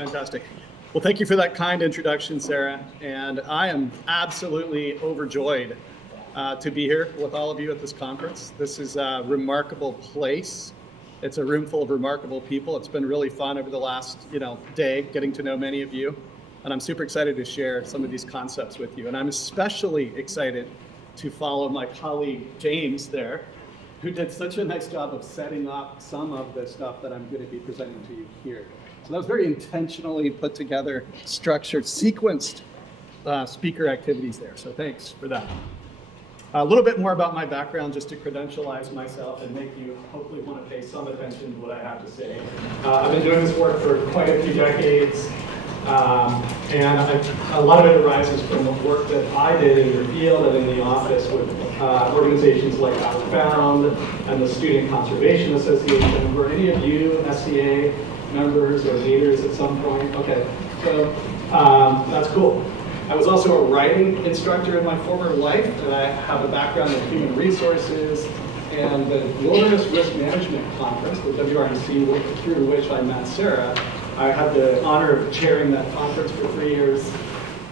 Fantastic. Well, thank you for that kind introduction, Sarah. And I am absolutely overjoyed to be here with all of you at this conference. This is a remarkable place. It's a room full of remarkable people. It's been really fun over the last day getting to know many of you. And I'm super excited to share some of these concepts with you. And I'm especially excited to follow my colleague, James, there, who did such a nice job of setting up some of the stuff that I'm going to be presenting to you here. So that was very intentionally put together, structured, sequenced speaker activities there. So thanks for that. A little bit more about my background, just to credentialize myself and make you hopefully want to pay some attention to what I have to say. I've been doing this work for quite a few decades, and a lot of it arises from the work that I did in the field and in the office with organizations like Outbound and the Student Conservation Association. Were any of you SCA members or leaders at some point? Okay, so that's cool. I was also a writing instructor in my former life, and I have a background in human resources and the Wilderness Risk Management Conference, the WRMC, through which I met Sarah. I had the honor of chairing that conference for 3 years.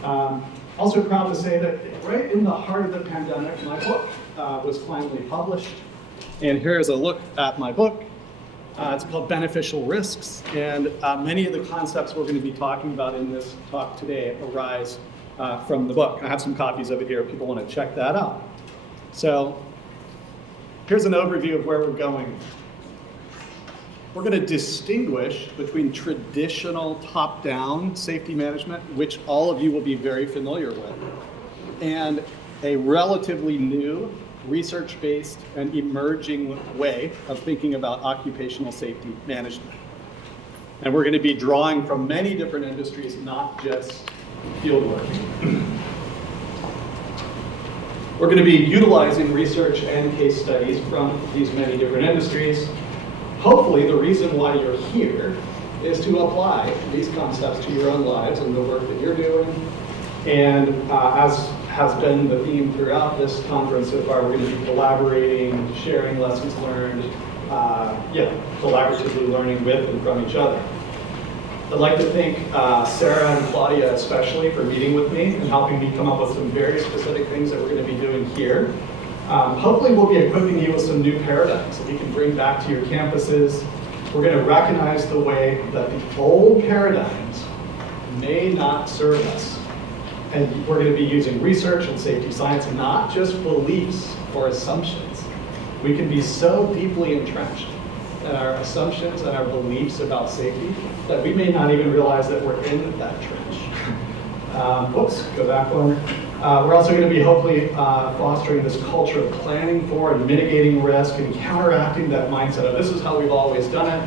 Also proud to say that right in the heart of the pandemic, my book was finally published. And here's a look at my book. It's called Beneficial Risks, and many of the concepts we're going to be talking about in this talk today arise from the book. I have some copies of it here if people want to check that out. So here's an overview of where we're going. We're going to distinguish between traditional top-down safety management, which all of you will be very familiar with, and a relatively new research-based and emerging way of thinking about occupational safety management. And we're going to be drawing from many different industries, not just fieldwork. We're going to be utilizing research and case studies from these many different industries. Hopefully, the reason why you're here is to apply these concepts to your own lives and the work that you're doing. And as has been the theme throughout this conference so far, we're going to be collaborating, sharing lessons learned, collaboratively learning with and from each other. I'd like to thank Sarah and Claudia especially for meeting with me and helping me come up with some very specific things that we're going to be doing here. Hopefully we'll be equipping you with some new paradigms that you can bring back to your campuses. We're going to recognize the way that the old paradigms may not serve us. And we're going to be using research and safety science, not just beliefs or assumptions. We can be so deeply entrenched in our assumptions and our beliefs about safety that we may not even realize that we're in that trench. Whoops, go back one. We're also going to be hopefully fostering this culture of planning for and mitigating risk and counteracting that mindset of this is how we've always done it,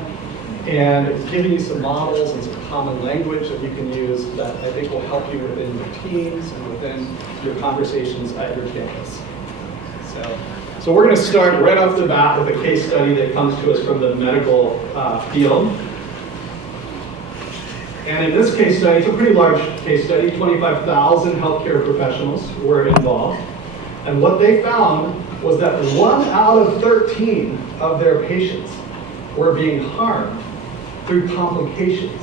and giving you some models and some common language that you can use that I think will help you within your teams and within your conversations at your campus. So we're going to start right off the bat with a case study that comes to us from the medical field. And in this case study, it's a pretty large case study, 25,000 healthcare professionals were involved. And what they found was that 1 out of 13 of their patients were being harmed through complications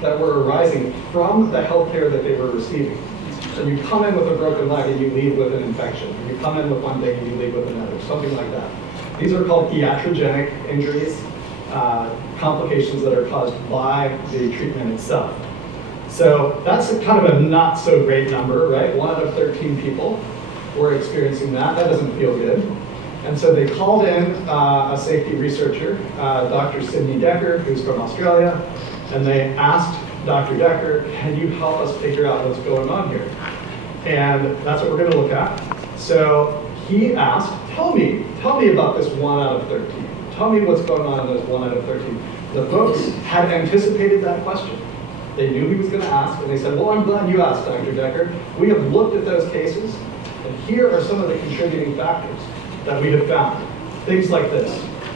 that were arising from the healthcare that they were receiving. So you come in with a broken leg and you leave with an infection. You come in with one thing and you leave with another, something like that. These are called iatrogenic injuries, complications that are caused by the treatment itself. So that's kind of a not so great number, right? 1 out of 13 people were experiencing that. That doesn't feel good. And so they called in a safety researcher, Dr. Sidney Decker, who's from Australia, and they asked Dr. Decker, can you help us figure out what's going on here? And that's what we're going to look at. So he asked, tell me about this 1 out of 13. Tell me what's going on in those 1 out of 13. The folks had anticipated that question. They knew he was going to ask, and they said, well, I'm glad you asked, Dr. Decker. We have looked at those cases, and here are some of the contributing factors that we have found. Things like this: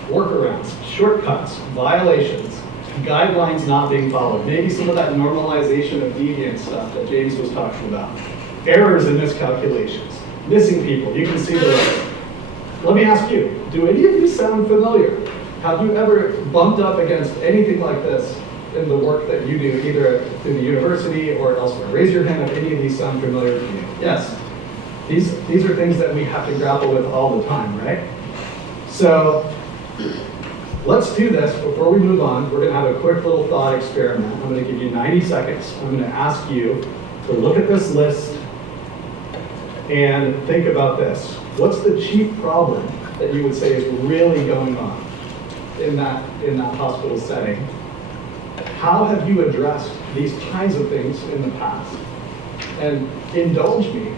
workarounds, shortcuts, violations, guidelines not being followed, maybe some of that normalization of deviant stuff that James was talking about, errors in miscalculations, missing people. You can see the list. Let me ask you, do any of you sound familiar? Have you ever bumped up against anything like this in the work that you do, either through the university or elsewhere? Raise your hand if any of these sound familiar to you. Yes. These are things that we have to grapple with all the time, right? So let's do this before we move on. We're going to have a quick little thought experiment. I'm going to give you 90 seconds. I'm going to ask you to look at this list and think about this. What's the chief problem that you would say is really going on in that hospital setting? How have you addressed these kinds of things in the past? And indulge me.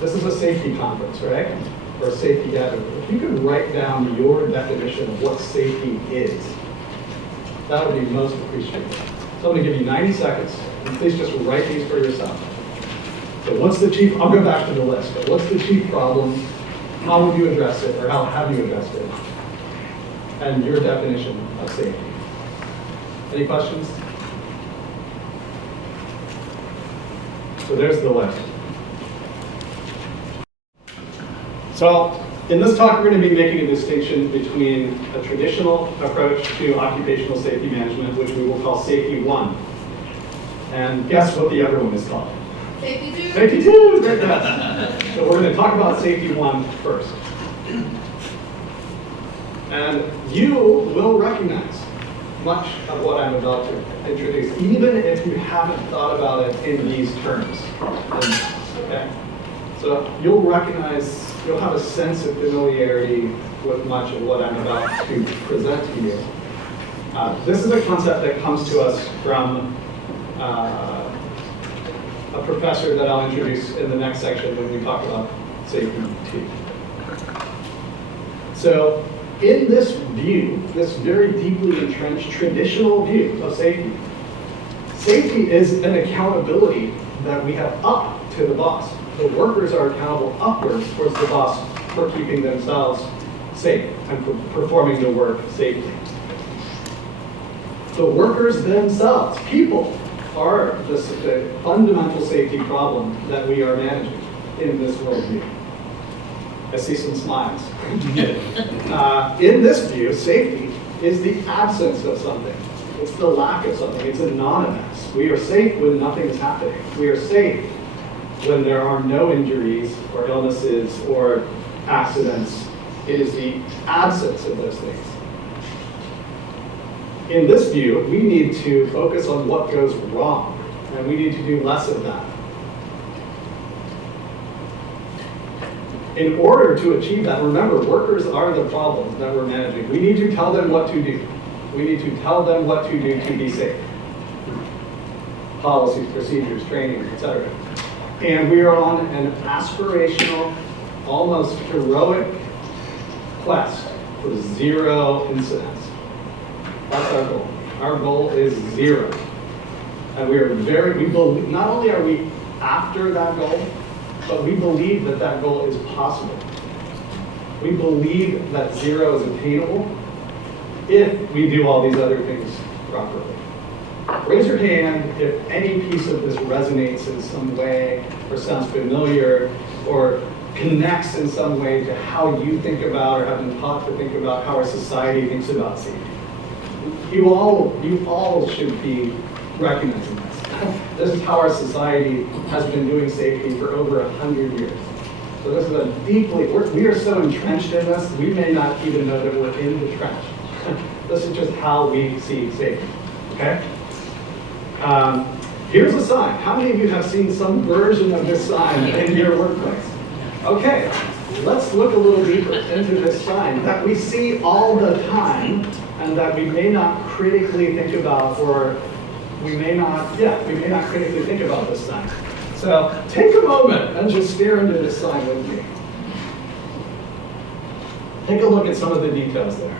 This is a safety conference, right? Or a safety gathering. If you could write down your definition of what safety is, that would be most appreciated. So I'm going to give you 90 seconds, and please just write these for yourself. So what's the chief, I'll go back to the list, but what's the chief problem? How would you address it, or how have you addressed it? And your definition of safety. Any questions? So there's the list. So in this talk, we're going to be making a distinction between a traditional approach to occupational safety management, which we will call Safety 1. And guess what the other one is called? Safety 2. Safety 2, great guess. So we're going to talk about Safety 1 first. And you will recognize much of what I'm about to introduce, even if you haven't thought about it in these terms. Okay? So you'll recognize, you'll have a sense of familiarity with much of what I'm about to present to you. This is a concept that comes to us from a professor that I'll introduce in the next section when we talk about Safety 2. So in this view, this very deeply entrenched traditional view of safety, safety is an accountability that we have up to the boss. The workers are accountable upwards towards the boss for keeping themselves safe and for performing their work safely. The workers themselves, people, are the fundamental safety problem that we are managing in this worldview. I see some smiles. In this view, safety is the absence of something. It's the lack of something. It's anonymous. We are safe when nothing is happening. We are safe when there are no injuries or illnesses or accidents. It is the absence of those things. In this view, we need to focus on what goes wrong, and we need to do less of that. In order to achieve that, remember, workers are the problem that we're managing. We need to tell them what to do. We need to tell them what to do to be safe. Policies, procedures, training, etc. And we are on an aspirational, almost heroic quest for zero incidents. That's our goal. Our goal is zero. And we believe, not only are we after that goal, but we believe that that goal is possible. We believe that zero is attainable if we do all these other things properly. Raise your hand if any piece of this resonates in some way, or sounds familiar, or connects in some way to how you think about or have been taught to think about how our society thinks about safety. You all should be recognizing this. This is how our society has been doing safety for over 100 years. So this is a deeply, we are so entrenched in this, we may not even know that we're in the trench. This is just how we see safety, okay? Here's a sign. How many of you have seen some version of this sign in your workplace? Okay, let's look a little deeper into this sign that we see all the time and that we may not critically think about, or we may not critically think about this sign. So take a moment and just stare into this sign with me. Take a look at some of the details there.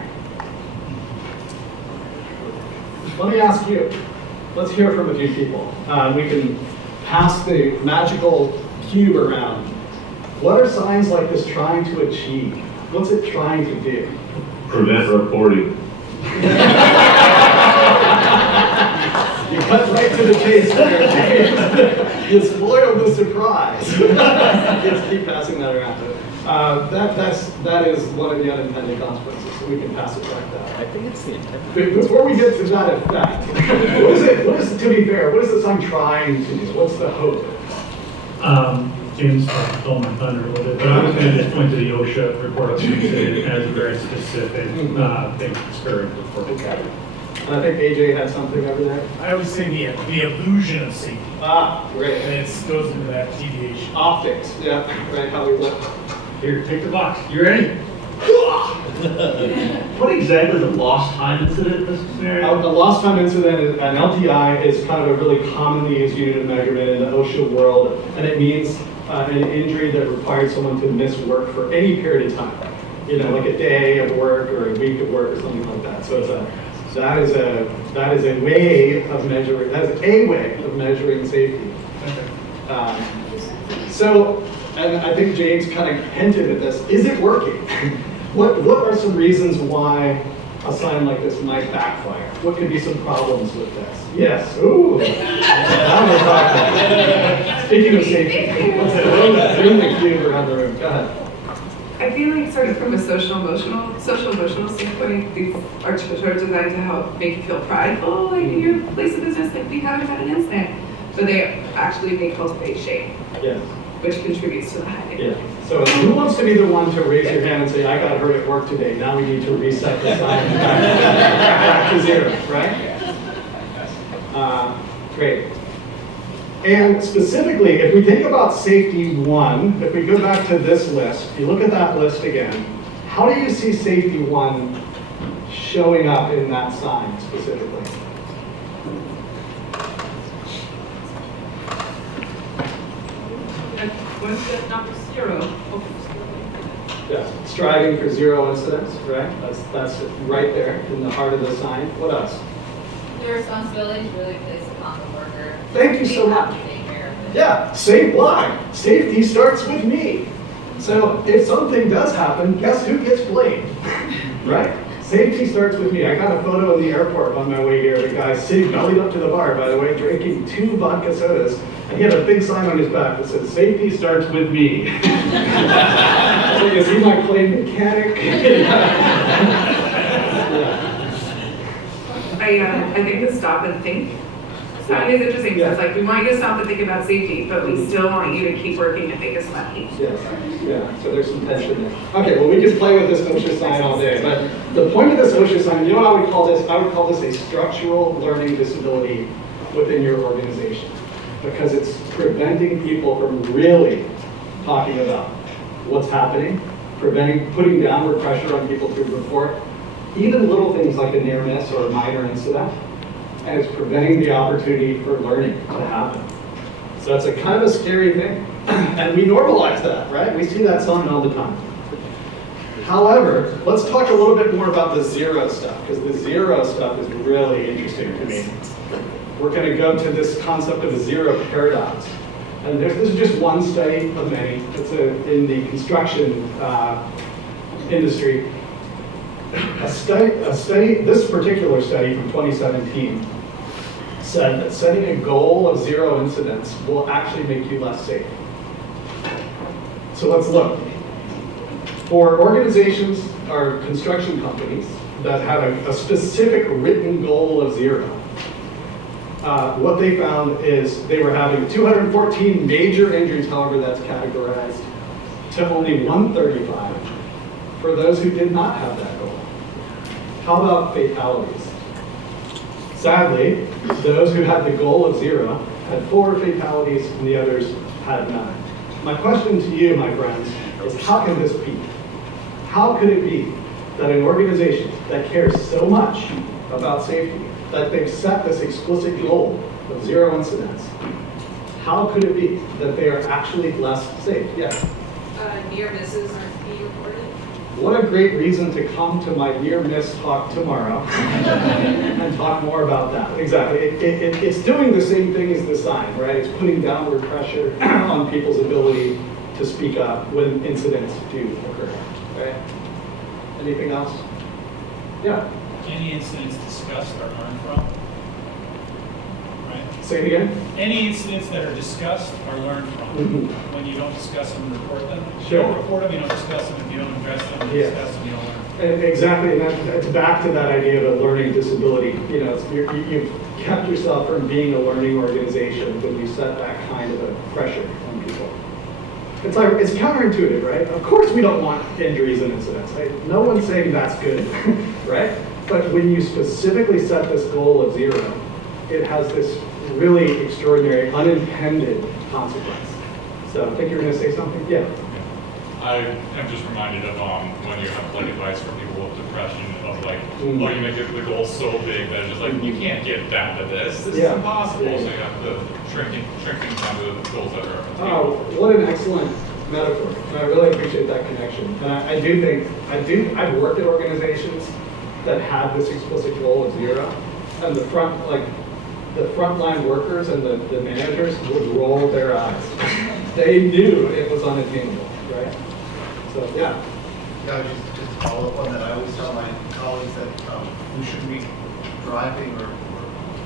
Let me ask you, let's hear from a few people. We can pass the magical cube around. What are signs like this trying to achieve? What's it trying to do? Prevent reporting. You cut right to the chase there. You spoiled the surprise. Just keep passing that around. That is one of the unintended consequences, so we can pass it back down. I think it's the intent. Before we get to that effect, to be fair, what is the song trying to do? What's the hope? James stole my thunder a little bit, but I was going to just point to the OSHA report of the incident as a very specific thing to discourage report. Okay. And I think AJ had something over there. I would say the illusion of safety, Ah, great. and it goes into that deviation. Optics, yeah, right, how we look. Here, take the box. You ready? What exactly is a lost time incident in this scenario? A lost time incident, an LTI, is kind of a really commonly used unit of measurement in the OSHA world, and it means an injury that required someone to miss work for any period of time. You know, like a day of work or a week of work or something like that. So that is a way of measuring. That's a way of measuring safety. And I think James kind of hinted at this. Is it working? What are some reasons why a sign like this might backfire? What could be some problems with this? Yes. Ooh. Now we're talking. Speaking of safety, what's the room the cube around the room? Go ahead. I feel like sort of from a social emotional standpoint, these are designed to help make you feel prideful, like in your place of business, like we haven't had an incident. But they actually may cultivate shame, Yes. which contributes to the high. Yeah. So who wants to be the one to raise your hand and say, I got hurt at work today, now we need to reset the sign back to zero, right? Great. And specifically, if we think about safety one, if we go back to this list, if you look at that list again, how do you see safety one showing up in that sign specifically? What's the number 0? Yeah, striving for zero incidents, right? That's right there in the heart of the sign. What else? The responsibility is really placed upon the worker. Thank you so They have much. to take care of it. Yeah, same line. Safety starts with me. So if something does happen, guess who gets blamed? Right? Safety starts with me. I got a photo in the airport on my way here. The guy sitting bellied up to the bar, by the way, drinking 2 vodka sodas. And he had a big sign on his back that says, safety starts with me. So is he my claim mechanic? Yeah. I think the stop and think sign is interesting, because it's like, we want you to stop and think about safety, but we still want you to keep working and make us money. Yes, yeah, so there's some tension there. Okay, well, we can play with this OSHA sign all day, but the point of this OSHA sign, you know what I would call this? I would call this a structural learning disability within your organization, because it's preventing people from really talking about what's happening, putting downward pressure on people to report, even little things like a near miss or a minor incident, and it's preventing the opportunity for learning to happen. So it's a kind of a scary thing. And we normalize that, right? We see that sign all the time. However, let's talk a little bit more about the zero stuff, because the zero stuff is really interesting to me. We're going to go to this concept of a zero paradox. And this is just one study of many. It's in the construction industry. This particular study from 2017 said that setting a goal of zero incidents will actually make you less safe. So let's look. For organizations or construction companies that have a specific written goal of zero, what they found is they were having 214 major injuries, however that's categorized, to only 135 for those who did not have that goal. How about fatalities? Sadly, those who had the goal of zero had 4 fatalities and the others had none. My question to you, my friends, is how can this be? How could it be that an organization that cares so much about safety, that they've set this explicit goal of zero incidents, how could it be that they are actually less safe? Yes. Near misses aren't being reported. What a great reason to come to my near miss talk tomorrow and talk more about that. Exactly. It's doing the same thing as the sign, right? It's putting downward pressure on people's ability to speak up when incidents do occur, right? Anything else? Yeah. Any incidents discussed or learned from? Right? Say it again? Any incidents that are discussed are learned from. Mhm. When you don't discuss them, report them. If Sure. you don't report them, you don't discuss them. If you don't address them, you Yeah. discuss them, you don't learn. And exactly, and it's back to that idea of a learning disability. You know, you've kept yourself from being a learning organization when you set that kind of a pressure on people. It's like, it's counterintuitive, right? Of course we don't want injuries and incidents. Right? No one's saying that's good, right? But when you specifically set this goal of 0, it has this really extraordinary unintended consequence. So I think you're going to say something? Yeah. I am just reminded of when you have like advice for people with depression of like, Mm. oh, you make the goal so big that it's just like, you can't get down to this. This Yeah. is impossible. Yeah. So you have to shrinking down to the goals that are Oh, attainable. what an excellent metaphor. And I really appreciate that connection. And I do think, I've worked at organizations that had this explicit goal of 0. And the frontline workers and the managers would roll their eyes. They knew it was unattainable, right? So, yeah. Yeah, just to follow up on that, I always tell my colleagues that we shouldn't be driving or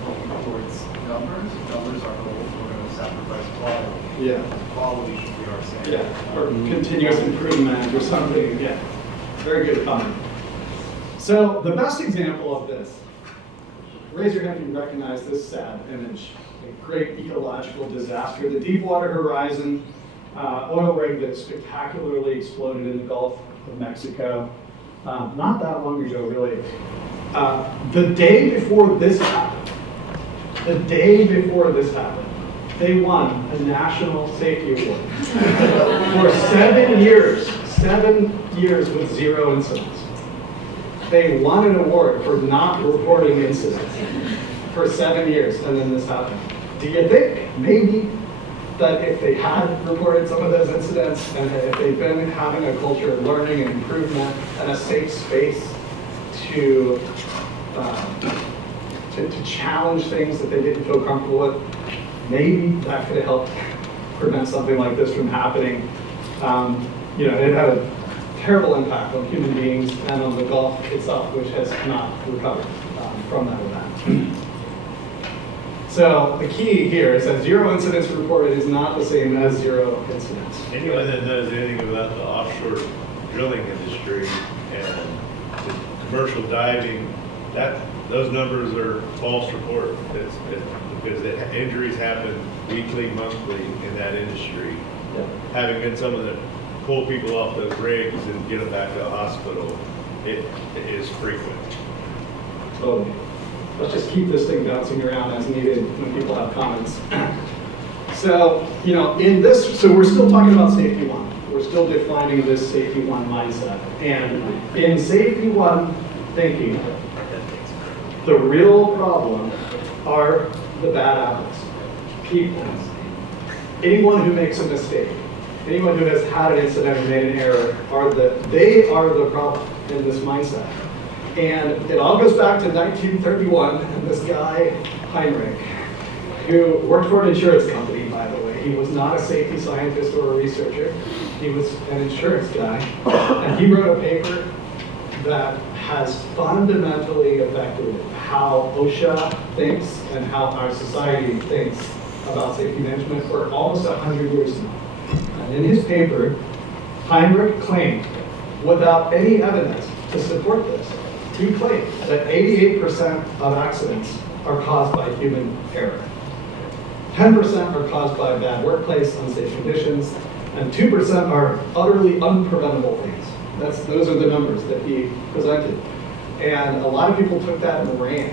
working towards numbers. If numbers are goals, we're going to sacrifice quality. Yeah. Quality should be our standard. Yeah, or continuous improvement or something, yeah. Very good comment. So the best example of this, raise your hand if you recognize this sad image, a great ecological disaster, the Deepwater Horizon oil rig that spectacularly exploded in the Gulf of Mexico, not that long ago really. The day before this happened, they won a national safety award for 7 years, 7 years with 0 incidents. They won an award for not reporting incidents for 7 years, and then this happened. Do you think maybe that if they had reported some of those incidents, and if they'd been having a culture of learning and improvement and a safe space to challenge things that they didn't feel comfortable with, maybe that could have helped prevent something like this from happening. It had a terrible impact on human beings and on the Gulf itself, which has not recovered from that event. So the key here is that 0 incidents reported is not the same as 0 incidents. Anyone that knows anything about the offshore drilling industry and the commercial diving, those numbers are false report. Because injuries happen weekly, monthly in that industry. Yeah. Having been someone that pull people off those rigs and get them back to the hospital, it is frequent. Totally. Let's just keep this thing bouncing around as needed when people have comments. So, so we're still talking about safety 1. We're still defining this safety 1 mindset. And in safety 1 thinking, the real problem are the bad apples, people. Anyone who makes a mistake, anyone who has had an incident or made an error, they are the problem in this mindset. And it all goes back to 1931 and this guy, Heinrich, who worked for an insurance company, by the way. He was not a safety scientist or a researcher. He was an insurance guy. And he wrote a paper that has fundamentally affected how OSHA thinks and how our society thinks about safety management for almost 100 years now. And in his paper, Heinrich claimed, without any evidence to support this, he claimed that 88% of accidents are caused by human error. 10% are caused by bad workplace, unsafe conditions, and 2% are utterly unpreventable things. Those are the numbers that he presented. And a lot of people took that and ran.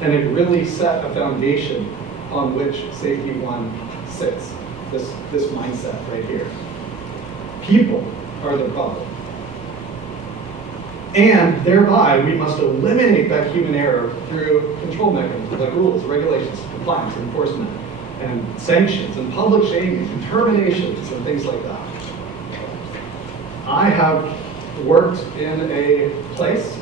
And it really set a foundation on which Safety 1 sits, this mindset right here. People are the problem. And thereby, we must eliminate that human error through control mechanisms like rules, regulations, compliance, enforcement, and sanctions, and public shaming, and terminations, and things like that. I have worked in a place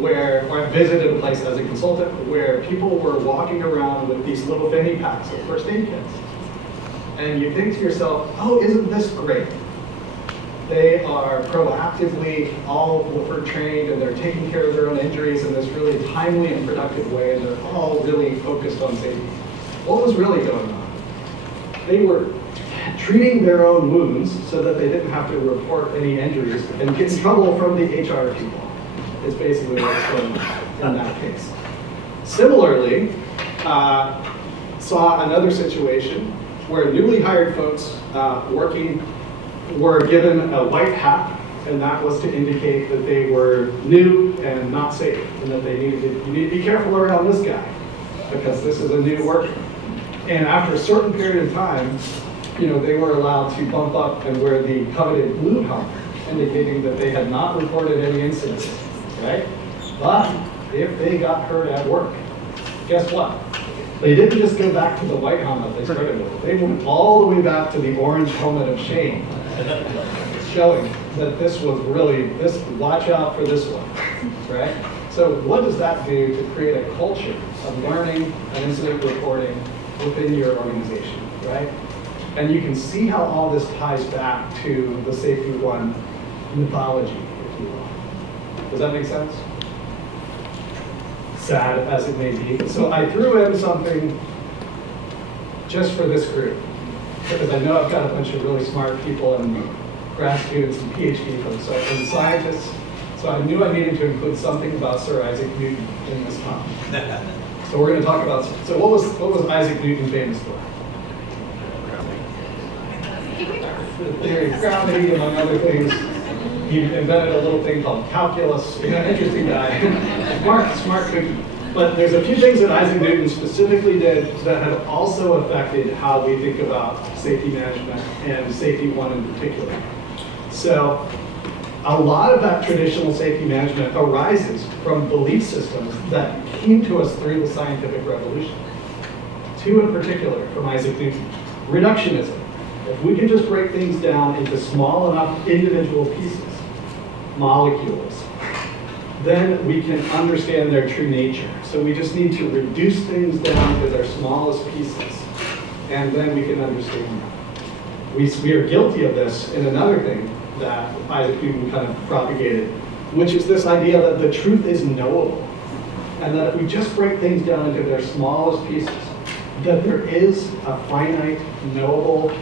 or I visited a place as a consultant where people were walking around with these little fanny packs of first aid kits. And you think to yourself, oh, isn't this great? They are proactively all WFR trained and they're taking care of their own injuries in this really timely and productive way, and they're all really focused on safety. what was really going on? They were treating their own wounds so that they didn't have to report any injuries and get in trouble from the HR people. Is basically what's going on in that case. Similarly, saw another situation where newly hired folks working were given a white hat, and that was to indicate that they were new and not safe, and that you need to be careful around this guy because this is a new worker. And after a certain period of time, they were allowed to bump up and wear the coveted blue helmet, indicating that they had not reported any incidents, right? But if they got hurt at work, guess what? They didn't just go back to the white helmet they started with. They went all the way back to the orange helmet of shame, showing that this was really, watch out for this one, right? So what does that do to create a culture of learning and incident reporting within your organization, right? And you can see how all this ties back to the Safety One mythology, if you will. Does that make sense? Sad as it may be. So I threw in something just for this group, because I know I've got a bunch of really smart people and grad students and PhD folks and scientists. So I knew I needed to include something about Sir Isaac Newton in this talk. So we're going to talk about, so what was Isaac Newton famous for? The theory of gravity, among other things. He invented a little thing called calculus. Interesting guy. smart cookie. But there's a few things that Isaac Newton specifically did that have also affected how we think about safety management and Safety One in particular. So a lot of that traditional safety management arises from belief systems that came to us through the scientific revolution. Two in particular from Isaac Newton. Reductionism. If we can just break things down into small enough individual pieces, molecules, then we can understand their true nature. So we just need to reduce things down to their smallest pieces, and then we can understand them. We are guilty of this in another thing that Isaac Newton kind of propagated, which is this idea that the truth is knowable, and that if we just break things down into their smallest pieces, that there is a finite, knowable,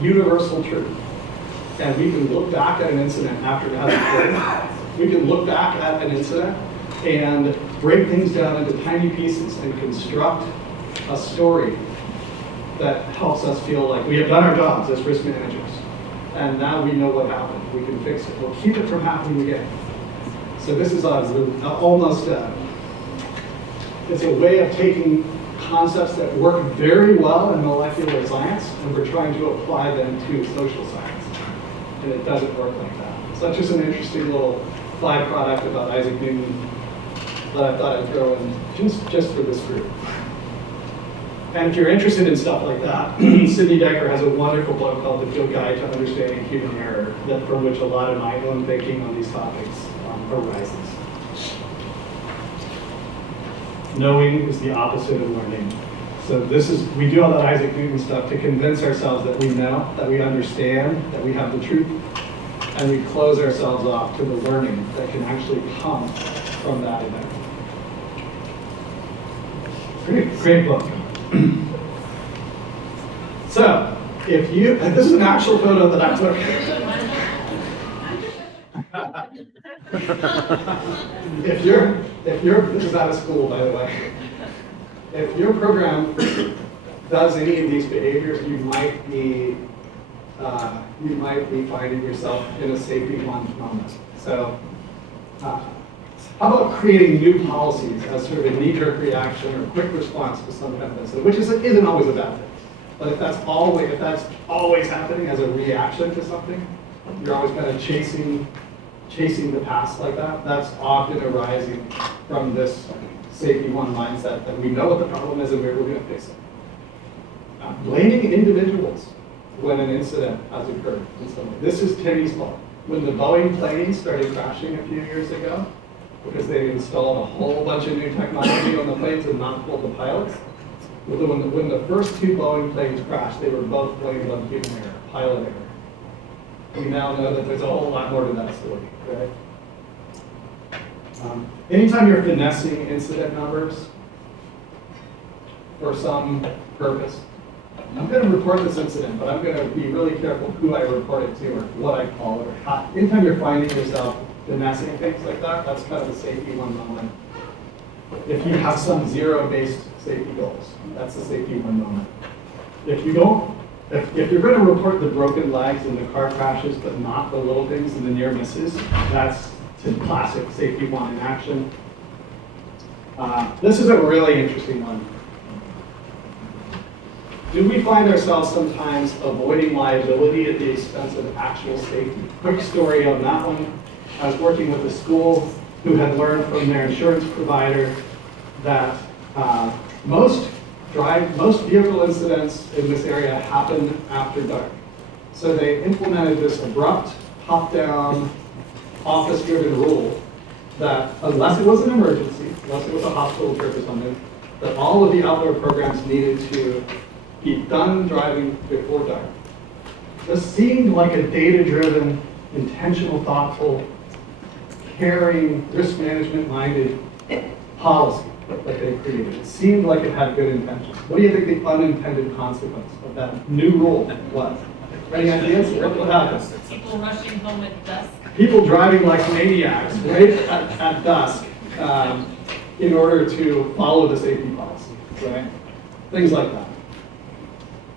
universal truth. And we can look back at an incident after it has occurred. We can look back at an incident and break things down into tiny pieces and construct a story that helps us feel like we have done our jobs as risk managers. And now we know what happened. We can fix it. We'll keep it from happening again. So this is it's a way of taking concepts that work very well in molecular science, and we're trying to apply them to social science. And it doesn't work like that. So that's just an interesting little byproduct about Isaac Newton that I thought I'd throw in just for this group. And if you're interested in stuff like that, Sidney Dekker has a wonderful book called The Field Guide to Understanding Human Error, from which a lot of my own thinking on these topics arises. Knowing is the opposite of learning. So we do all that Isaac Newton stuff to convince ourselves that we know, that we understand, that we have the truth, and we close ourselves off to the learning that can actually come from that event. Great book. So, this is an actual photo that I took. This is out of school, by the way. If your program does any of these behaviors, you might be finding yourself in a Safety One moment. So, how about creating new policies as sort of a knee-jerk reaction or quick response to some kind of incident, which isn't always a bad thing. But if that's always happening as a reaction to something, you're always kind of chasing the past like that, that's often arising from this Safety One mindset that we know what the problem is and we're going to fix it. Blaming individuals when an incident has occurred. This is Timmy's fault. When the Boeing planes started crashing a few years ago, because they installed a whole bunch of new technology on the planes and not told the pilots, when the first two Boeing planes crashed, they were both blamed on human error, pilot error. We now know that there's a whole lot more to that story, right? Anytime you're finessing incident numbers for some purpose. I'm going to report this incident, but I'm going to be really careful who I report it to or what I call it. Or how. Anytime you're finding yourself finessing things like that, that's kind of a safety one moment. If you have some zero-based safety goals, that's the safety one moment. If you don't, if you're going to report the broken legs and the car crashes, but not the little things and the near misses, that's the classic safety one in action. This is a really interesting one. Do we find ourselves sometimes avoiding liability at the expense of actual safety? Quick story on that one. I was working with a school who had learned from their insurance provider that most vehicle incidents in this area happen after dark. So they implemented this abrupt, top-down, office-driven rule that unless it was an emergency, unless it was a hospital trip or something, that all of the outdoor programs needed to be done driving before dark. This seemed like a data-driven, intentional, thoughtful, caring, risk management-minded policy that they created. It seemed like it had good intentions. What do you think the unintended consequence of that new rule was? Any ideas? What happens? People rushing home at dusk. People driving like maniacs right at dusk in order to follow the safety policy, right? Things like that.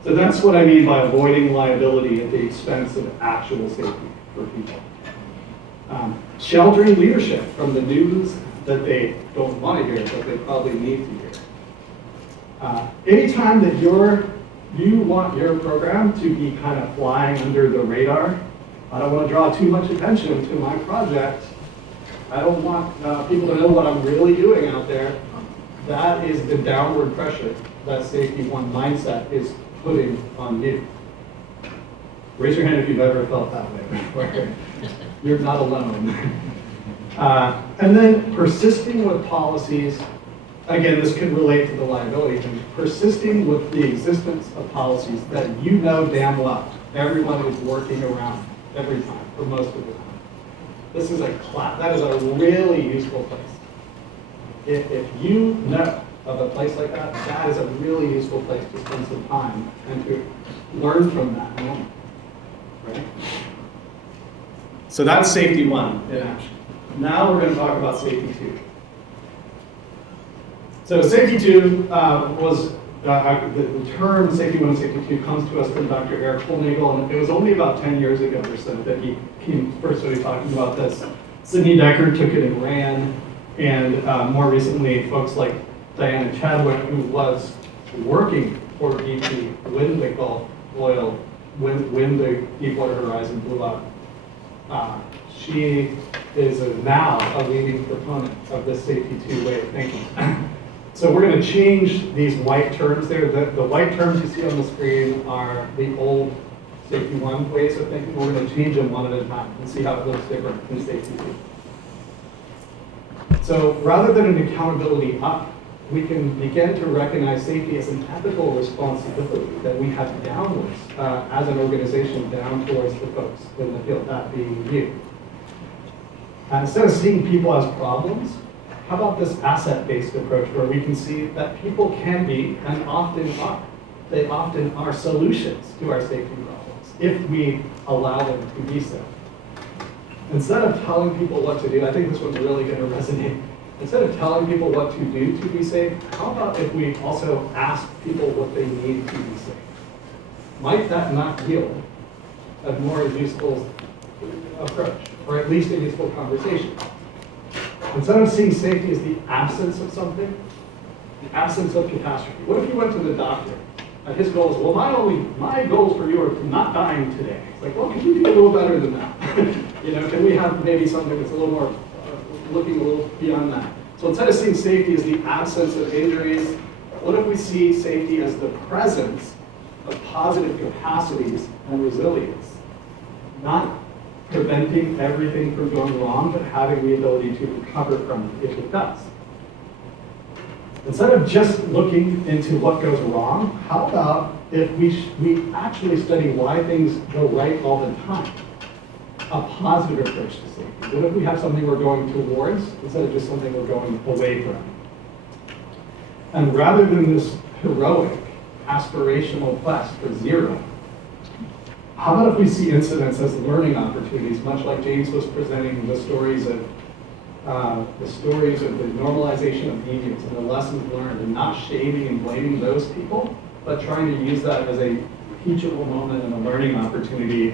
So that's what I mean by avoiding liability at the expense of actual safety for people. Sheltering leadership from the news that they don't want to hear, but they probably need to hear. Anytime that you want your program to be kind of flying under the radar, I don't want to draw too much attention to my project. I don't want people to know what I'm really doing out there. That is the downward pressure that safety one mindset is putting on you. Raise your hand if you've ever felt that way. You're not alone. And then persisting with policies, again, this could relate to the liability thing, persisting with the existence of policies that you know damn well everyone is working around every time, for most of the time. This is that is a really useful place. If you know of a place like that, that is a really useful place to spend some time and to learn from that moment, right? So that's safety one in action. Now we're going to talk about safety two. So safety two was, the term safety one and safety two comes to us from Dr. Eric Holnagel, and it was only about 10 years ago or so that he first started talking about this. Sidney Decker took it and ran, and more recently, folks like Diana Chadwick, who was working for BP when the Gulf oil, when the Deepwater Horizon blew up. She is now a leading proponent of this safety two way of thinking. So we're going to change these white terms there. The white terms you see on the screen are the old safety one ways of thinking. We're going to change them one at a time and see how it looks different in safety two. So rather than an accountability up, we can begin to recognize safety as an ethical responsibility that we have downwards as an organization down towards the folks in the field, that being you. Instead of seeing people as problems, how about this asset-based approach where we can see that people can be, and often are, they often are solutions to our safety problems if we allow them to be so. Instead of telling people what to do, I think this one's really going to resonate. Instead of telling people what to do to be safe, how about if we also ask people what they need to be safe? Might that not yield a more useful approach, or at least a useful conversation? Instead of seeing safety as the absence of something, the absence of catastrophe. What if you went to the doctor and his goal is, well, my goals for you are not dying today. It's like, well, can you do a little better than that? Can we have maybe something that's a little more, looking a little beyond that? So instead of seeing safety as the absence of injuries, what if we see safety as the presence of positive capacities and resilience? Not preventing everything from going wrong, but having the ability to recover from it if it does. Instead of just looking into what goes wrong, how about if we actually study why things go right all the time? A positive approach to safety. What if we have something we're going towards instead of just something we're going away from? And rather than this heroic aspirational quest for 0. How about if we see incidents as learning opportunities, much like James was presenting the stories of the normalization of behaviors and the lessons learned, and not shaming and blaming those people, but trying to use that as a teachable moment and a learning opportunity.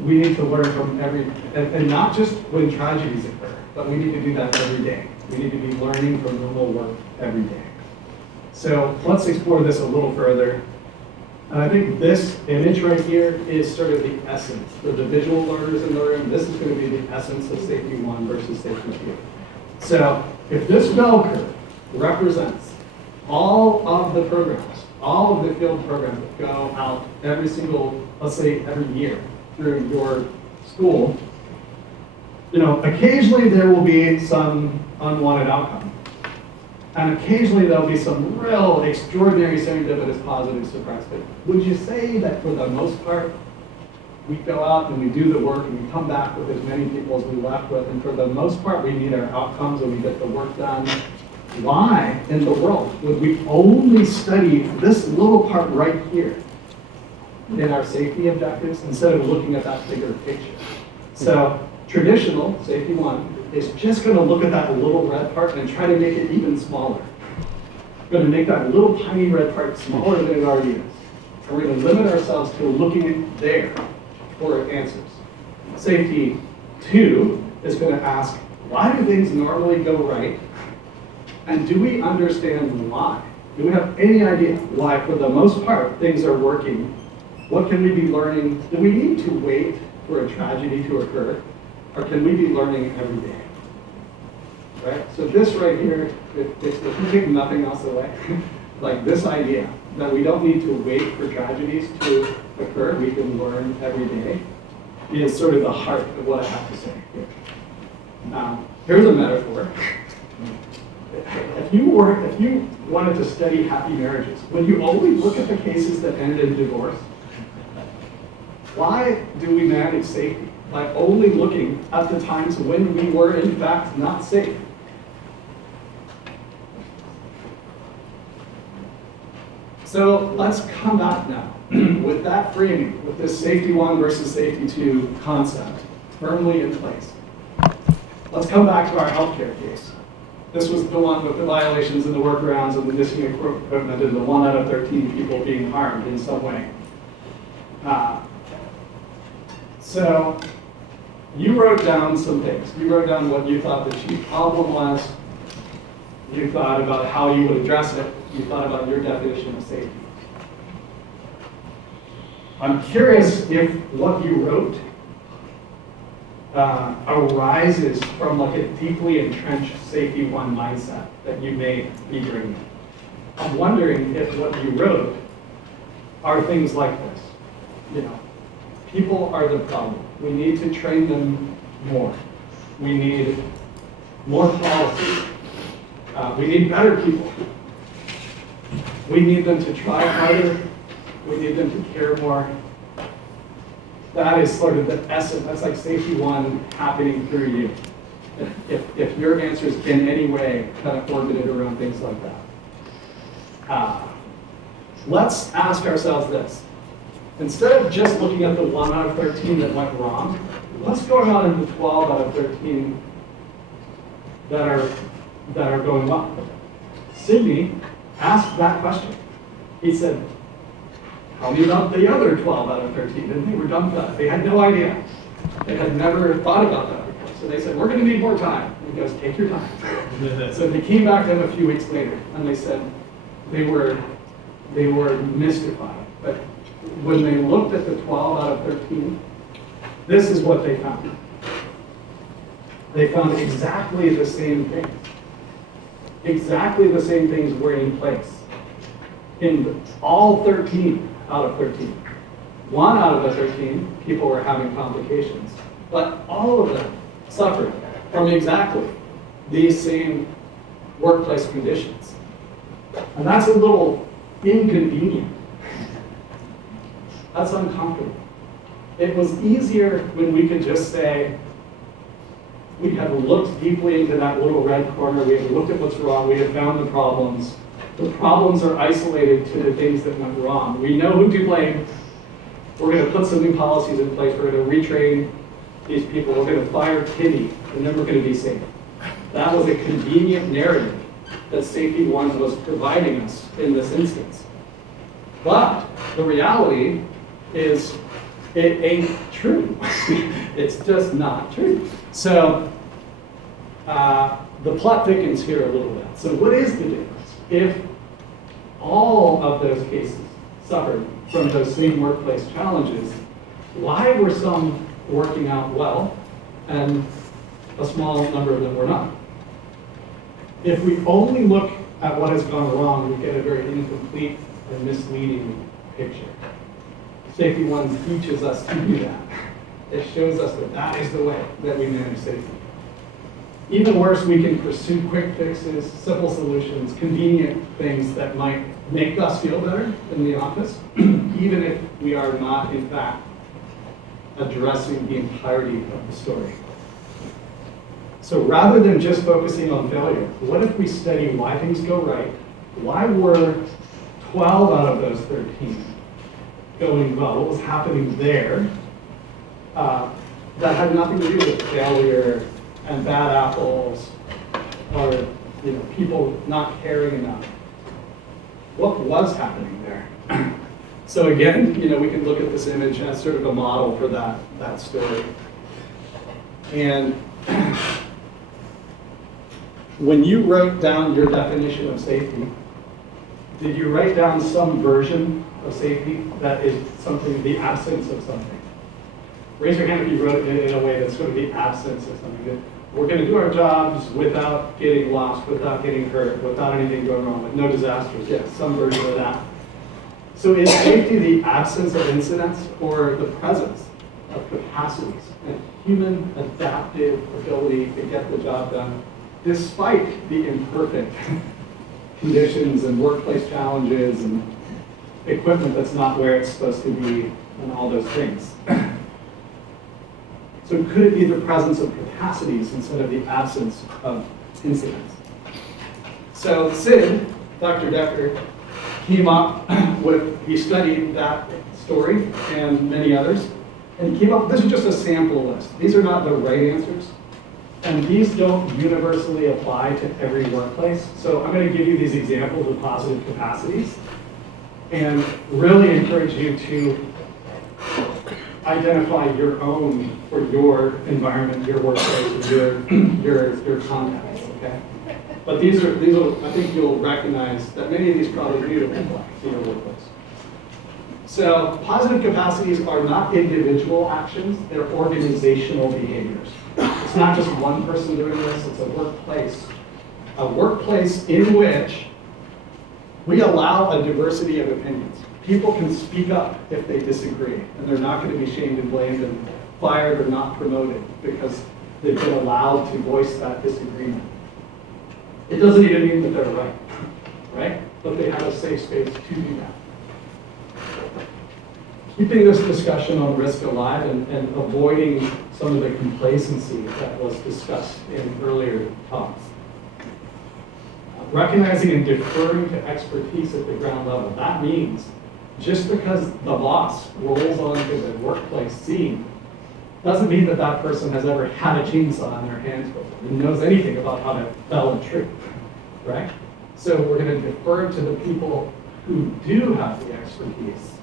We need to learn from and not just when tragedies occur, but we need to do that every day. We need to be learning from normal work every day. So let's explore this a little further. And I think this image right here is sort of the essence. For the visual learners in the room, this is going to be the essence of Safety 1 versus Safety 2. So if this bell curve represents all of the programs, all of the field programs that go out every single, let's say every year through your school, occasionally there will be some unwanted outcome. And occasionally there'll be some real extraordinary serendipitous positive surprise. But would you say that for the most part, we go out and we do the work and we come back with as many people as we left with, and for the most part we meet our outcomes and we get the work done? Why in the world would we only study this little part right here in our safety objectives instead of looking at that bigger picture? So traditional Safety 1 is just going to look at that little red part and try to make it even smaller. We're going to make that little tiny red part smaller than it already is. And we're going to limit ourselves to looking there for answers. Safety 2 is going to ask, why do things normally go right? And do we understand why? Do we have any idea why, for the most part, things are working? What can we be learning? Do we need to wait for a tragedy to occur? Or can we be learning every day? Right? So this right here, if you take nothing else away, like this idea that we don't need to wait for tragedies to occur, we can learn every day, is sort of the heart of what I have to say here. Now, here's a metaphor. If you wanted to study happy marriages, would you only look at the cases that ended in divorce? Why do we manage safety? By only looking at the times when we were in fact not safe. So let's come back now with that framing, with this Safety 1 versus Safety 2 concept firmly in place. Let's come back to our healthcare case. This was the one with the violations and the workarounds and the missing equipment and the 1 out of 13 people being harmed in some way. So you wrote down some things. You wrote down what you thought the chief problem was. You thought about how you would address it. You thought about your definition of safety. I'm curious if what you wrote arises from like a deeply entrenched Safety 1 mindset that you may be bringing. I'm wondering if what you wrote are things like this. People are the problem. We need to train them more. We need more policy. We need better people. We need them to try harder. We need them to care more. That is sort of the essence. That's like Safety 1 happening through you. If your answers in any way kind of orbited around things like that. Let's ask ourselves this. Instead of just looking at the 1 out of 13 that went wrong, what's going on in the 12 out of 13 that are going well? Sidney asked that question. He said, tell me about the other 12 out of 13. And they were dumbfounded. They had no idea. They had never thought about that before. So they said, we're going to need more time. And he goes, take your time. So they came back to him a few weeks later, and they said they were mystified. But when they looked at the 12 out of 13, this is what they found. They found exactly the same things. Exactly the same things were in place in all 13 out of 13. 1 out of the 13, people were having complications. But all of them suffered from exactly these same workplace conditions. And that's a little inconvenient. That's uncomfortable. It was easier when we could just say, we had looked deeply into that little red corner, we had looked at what's wrong, we had found the problems, The problems are isolated to the things that went wrong. We know who to blame. We're going to put some new policies in place. We're going to retrain these people. We're going to fire Timmy, and then we're going to be safe. That was a convenient narrative that Safety One was providing us in this instance. But the reality is it ain't true. It's just not true. So the plot thickens here a little bit. So what is the difference? If all of those cases suffered from those same workplace challenges, why were some working out well and a small number of them were not? If we only look at what has gone wrong, we get a very incomplete and misleading picture. Safety One teaches us to do that. It shows us that that is the way that we manage safety. Even worse, we can pursue quick fixes, simple solutions, convenient things that might make us feel better in the office, even if we are not, in fact, addressing the entirety of the story. So rather than just focusing on failure, what if we study why things go right? Why were 12 out of those 13 going well? What was happening there that had nothing to do with failure and bad apples or people not caring enough? What was happening there? So again, we can look at this image as sort of a model for that story. And when you wrote down your definition of safety, did you write down some version of safety that is something, the absence of something? Raise your hand if you wrote it in a way that's sort of the absence of something. That we're going to do our jobs without getting lost, without getting hurt, without anything going wrong, with no disasters. Yes, some version of that. So is safety the absence of incidents or the presence of capacities and human adaptive ability to get the job done despite the imperfect conditions and workplace challenges and equipment that's not where it's supposed to be and all those things? So could it be the presence of capacities instead of the absence of incidents? So Sid, Dr. Decker, came up with, he studied that story and many others, and he came up, this is just a sample list. These are not the right answers, and these don't universally apply to every workplace. So I'm going to give you these examples of positive capacities and really encourage you to identify your own for your environment, your workplace, your context, okay? But these will, I think you'll recognize that many of these probably do apply to your workplace. So positive capacities are not individual actions, they're organizational behaviors. It's not just one person doing this, it's a workplace. A workplace in which we allow a diversity of opinions. People can speak up if they disagree, and they're not going to be shamed and blamed and fired or not promoted because they've been allowed to voice that disagreement. It doesn't even mean that they're right, right? But they have a safe space to do that. Keeping this discussion on risk alive and avoiding some of the complacency that was discussed in earlier talks. Recognizing and deferring to expertise at the ground level. That means just because the boss rolls onto the workplace scene doesn't mean that that person has ever had a chainsaw in their hands before and knows anything about how to fell a tree, right? So we're going to defer to the people who do have the expertise,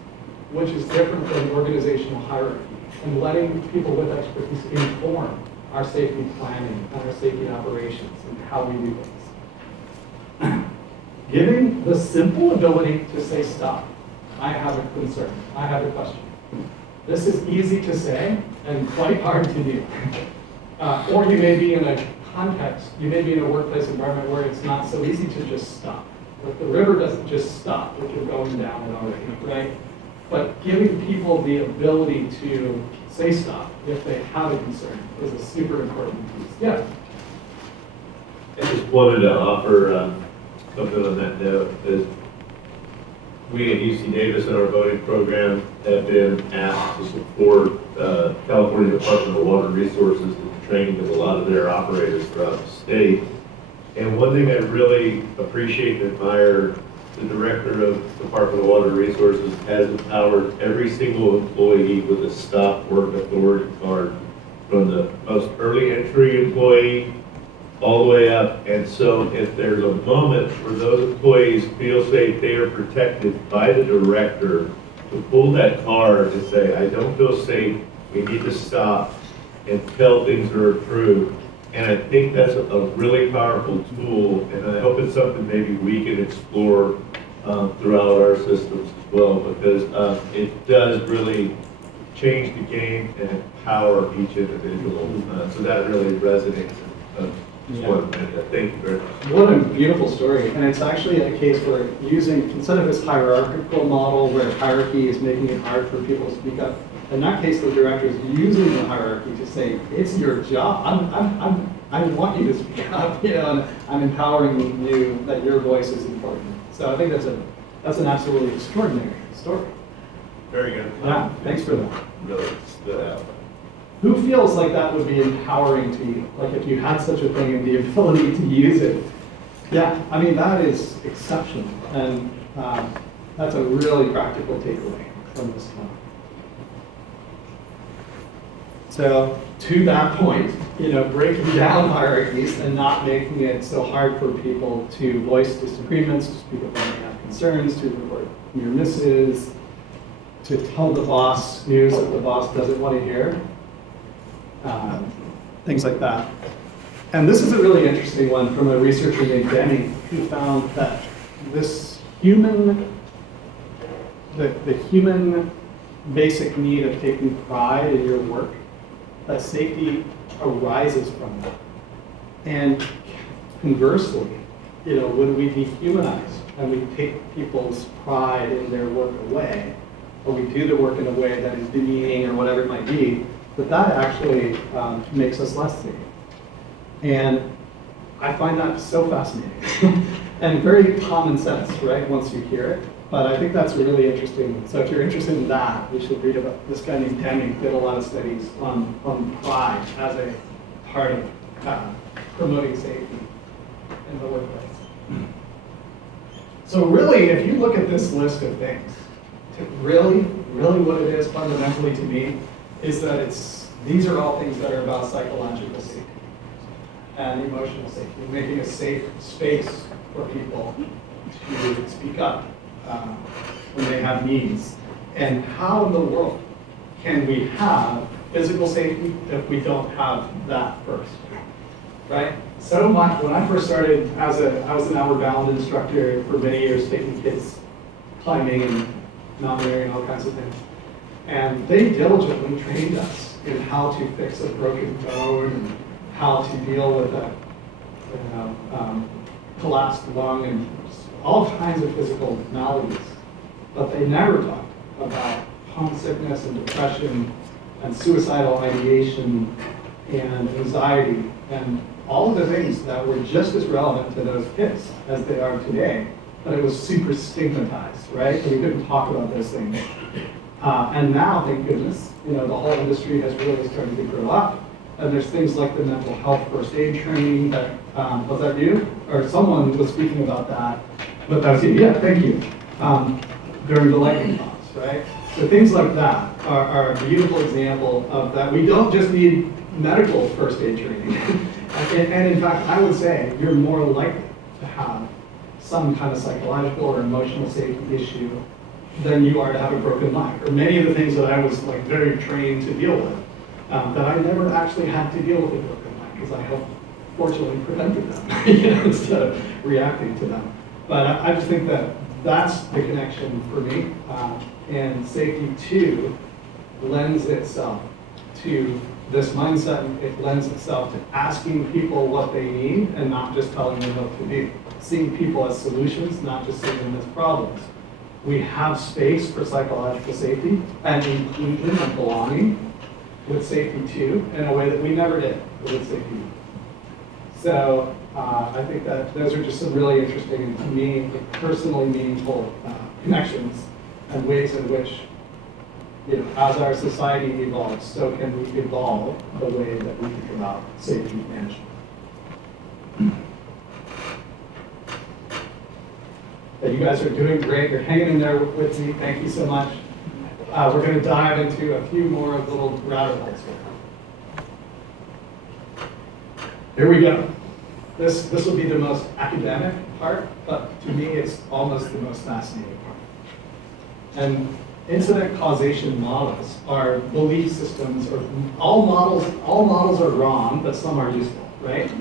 which is different than organizational hierarchy, and letting people with expertise inform our safety planning and our safety operations and how we do things. Giving the simple ability to say stop. I have a concern. I have a question. This is easy to say and quite hard to do. Or you may be in a context, you may be in a workplace environment where it's not so easy to just stop. Like the river doesn't just stop if you're going down it already, right? But giving people the ability to say stop if they have a concern is a super important piece. Yeah. I just wanted to offer something on that note. Is we at UC Davis in our voting program have been asked to support California Department of Water Resources in the training of a lot of their operators throughout the state. And one thing I really appreciate and admire, the director of Department of Water Resources has empowered every single employee with a stop work authority card, from the most early entry employee all the way up. And so if there's a moment where those employees feel safe, they are protected by the director to pull that card and say, I don't feel safe, we need to stop, until things are approved. And I think that's a really powerful tool, and I hope it's something maybe we can explore throughout our systems as well, because it does really change the game and empower each individual. So that really resonates. Thank you very much. What a beautiful story. And it's actually a case where using, instead of this hierarchical model where hierarchy is making it hard for people to speak up, in that case, the director is using the hierarchy to say, it's your job. I want you to speak up, you know, and I'm empowering you that your voice is important. So I think that's an absolutely extraordinary story. Very good. Yeah, thanks for that. Really stood out. Who feels like that would be empowering to you? Like if you had such a thing and the ability to use it? Yeah, I mean, that is exceptional. And that's a really practical takeaway from this talk. So to that point, you know, breaking down hierarchies and not making it so hard for people to voice disagreements, to speak up when they have concerns, to report near misses, to tell the boss news that the boss doesn't want to hear. Things like that. And this is a really interesting one from a researcher named Denny, who found that this human, the human basic need of taking pride in your work, that safety arises from that. And conversely, you know, when we dehumanize and we take people's pride in their work away, or we do the work in a way that is demeaning or whatever it might be, that actually makes us less safe. And I find that so fascinating and very common sense, right, once you hear it. But I think that's really interesting. So if you're interested in that, you should read about this guy named Denny, did a lot of studies on pride as a part of promoting safety in the workplace. So really, if you look at this list of things, really what it is fundamentally to me is that these are all things that are about psychological safety and emotional safety, making a safe space for people to speak up when they have needs. And how in the world can we have physical safety if we don't have that first, right? So much, when I first started I was an Outward Bound instructor for many years, taking kids climbing and mountaineering and all kinds of things. And they diligently trained us in how to fix a broken bone and how to deal with a collapsed lung and all kinds of physical maladies. But they never talked about homesickness and depression and suicidal ideation and anxiety and all of the things that were just as relevant to those kids as they are today. But it was super stigmatized, right? We couldn't talk about those things. And now, thank goodness, you know, the whole industry has really started to grow up. And there's things like the mental health first aid training that, was that you? Or someone was speaking about that. But that was you, yeah, thank you. During the lightning talks, right? So things like that are a beautiful example of that. We don't just need medical first aid training. and in fact, I would say you're more likely to have some kind of psychological or emotional safety issue than you are to have a broken leg, or many of the things that I was like very trained to deal with, that I never actually had to deal with a broken leg because I have fortunately prevented them, you know, instead of reacting to them. But I just think that that's the connection for me, and safety too lends itself to this mindset. It lends itself to asking people what they need and not just telling them what to do. Seeing people as solutions, not just seeing them as problems. We have space for psychological safety and inclusion and belonging with safety too, in a way that we never did with safety. So I think that those are just some really interesting and to me personally meaningful connections and ways in which, you know, as our society evolves, so can we evolve the way that we think about safety management. that you guys are doing great. You're hanging in there with me. Thank you so much. We're going to dive into a few more of the little rabbit holes here. Here we go. This will be the most academic part, but to me, it's almost the most fascinating part. And incident causation models are belief systems, or all models are wrong, but some are useful, right?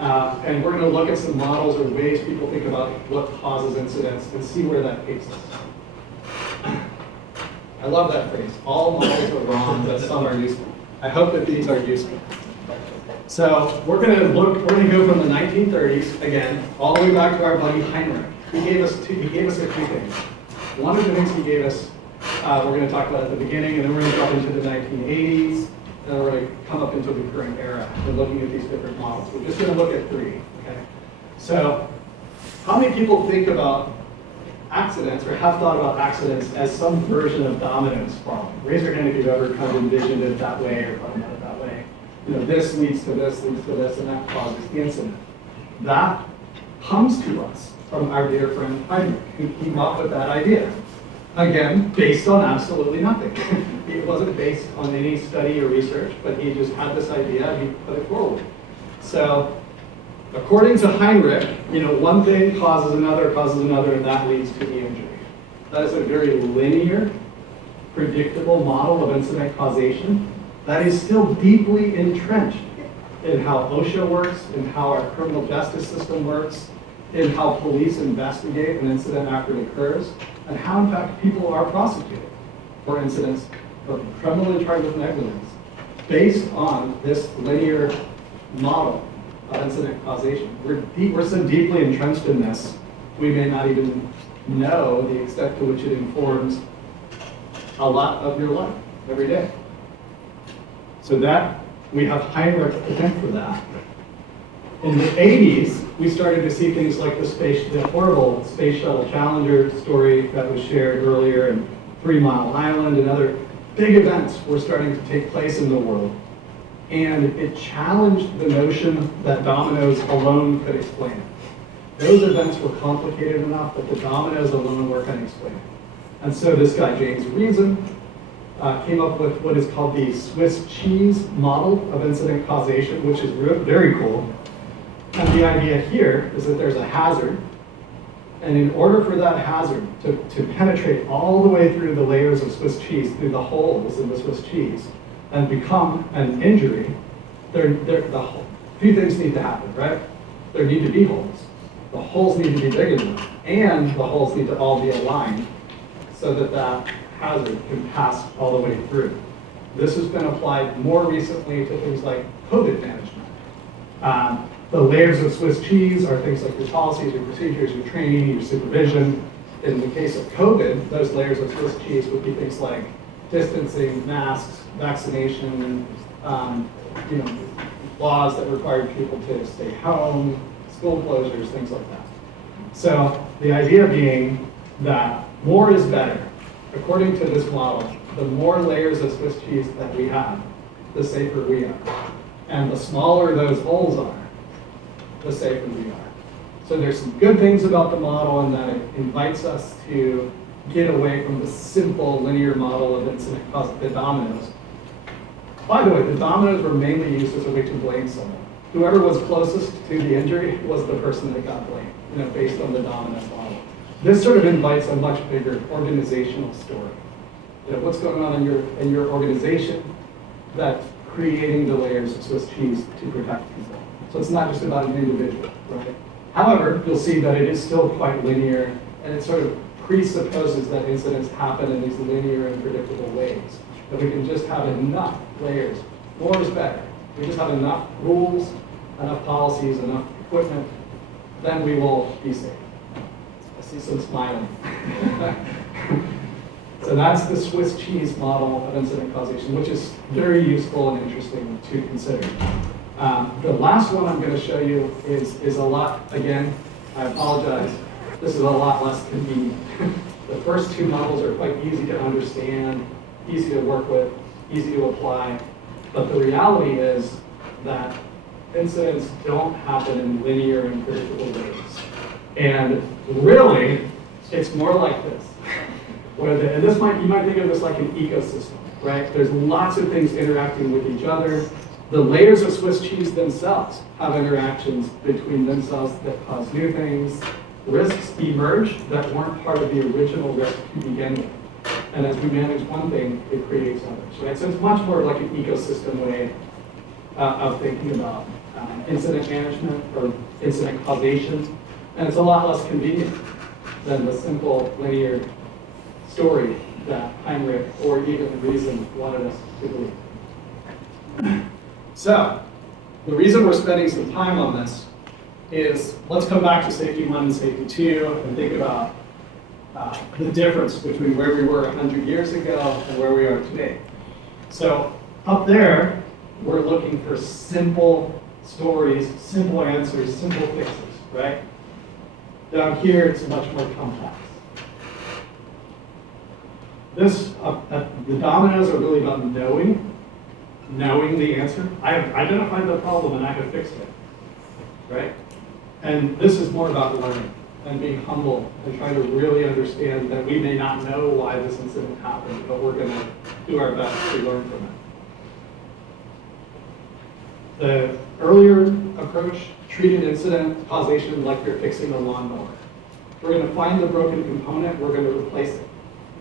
And we're going to look at some models or ways people think about what causes incidents and see where that takes us. I love that phrase. All models are wrong, but some are useful. I hope that these are useful. So we're going to go from the 1930s again, all the way back to our buddy Heinrich. He gave us a few things. One of the things he gave us, we're going to talk about at the beginning, and then we're going to jump into the 1980s, and we're going to come up into the current era and looking at these different models. We're just going to look at three. Okay. So, how many people think about accidents or have thought about accidents as some version of dominoes falling? Raise your hand if you've ever kind of envisioned it that way or thought about it that way. You know, this leads to this, and that causes the incident. That comes to us from our dear friend Heinrich, who came up with that idea. Again, based on absolutely nothing. It wasn't based on any study or research, but he just had this idea and he put it forward. So, according to Heinrich, one thing causes another, and that leads to the injury. That is a very linear, predictable model of incident causation that is still deeply entrenched in how OSHA works, in how our criminal justice system works, in how police investigate an incident after it occurs, and how, in fact, people are prosecuted for incidents or criminally charged with negligence based on this linear model of incident causation. We're so deeply entrenched in this, we may not even know the extent to which it informs a lot of your life every day. So that, we have Heinrich to thank for that. In the 80s, we started to see things like the horrible Space Shuttle Challenger story that was shared earlier, and 3 Mile Island, and other big events were starting to take place in the world. And it challenged the notion that dominoes alone could explain it. Those events were complicated enough that the dominoes alone weren't going to explain it. And so this guy, James Reason, came up with what is called the Swiss cheese model of incident causation, which is very cool. And the idea here is that there's a hazard, and in order for that hazard to penetrate all the way through the layers of Swiss cheese, through the holes in the Swiss cheese, and become an injury, a few things need to happen, right? There need to be holes. The holes need to be big enough, and the holes need to all be aligned so that that hazard can pass all the way through. This has been applied more recently to things like COVID management. The layers of Swiss cheese are things like your policies, your procedures, your training, your supervision. In the case of COVID, those layers of Swiss cheese would be things like distancing, masks, vaccination, laws that required people to stay home, school closures, things like that. So the idea being that more is better. According to this model, the more layers of Swiss cheese that we have, the safer we are. And the smaller those holes are, the safer we are. So there's some good things about the model in that it invites us to get away from the simple linear model of incident causing the dominoes. By the way, the dominoes were mainly used as a way to blame someone. Whoever was closest to the injury was the person that got blamed, based on the domino model. This sort of invites a much bigger organizational story. What's going on in your organization that's creating the layers of Swiss cheese to protect people. So it's not just about an individual, right? However, you'll see that it is still quite linear, and it sort of presupposes that incidents happen in these linear and predictable ways. That we can just have enough layers. More is better. We just have enough rules, enough policies, enough equipment, then we will be safe. I see some smiling. So that's the Swiss cheese model of incident causation, which is very useful and interesting to consider. The last one I'm going to show you is a lot, again, I apologize, this is a lot less convenient. The first two models are quite easy to understand, easy to work with, easy to apply, but the reality is that incidents don't happen in linear and predictable ways. And really, it's more like this. And this you might think of this like an ecosystem, right? There's lots of things interacting with each other. The layers of Swiss cheese themselves have interactions between themselves that cause new things. Risks emerge that weren't part of the original risk to begin with. And as we manage one thing, it creates others, right? So it's much more like an ecosystem way of thinking about incident management or incident causation. And it's a lot less convenient than the simple linear story that Heinrich or even the reason wanted us to believe. So, the reason we're spending some time on this is, let's come back to safety 1 and safety 2 and think about the difference between where we were 100 years ago and where we are today. So, up there, we're looking for simple stories, simple answers, simple fixes, right? Down here, it's much more complex. The dominoes are really about knowing the answer. I have identified the problem and I have fixed it, right? And this is more about learning and being humble and trying to really understand that we may not know why this incident happened, but we're gonna do our best to learn from it. The earlier approach treated incident causation like you're fixing a lawnmower. We're gonna find the broken component, we're gonna replace it.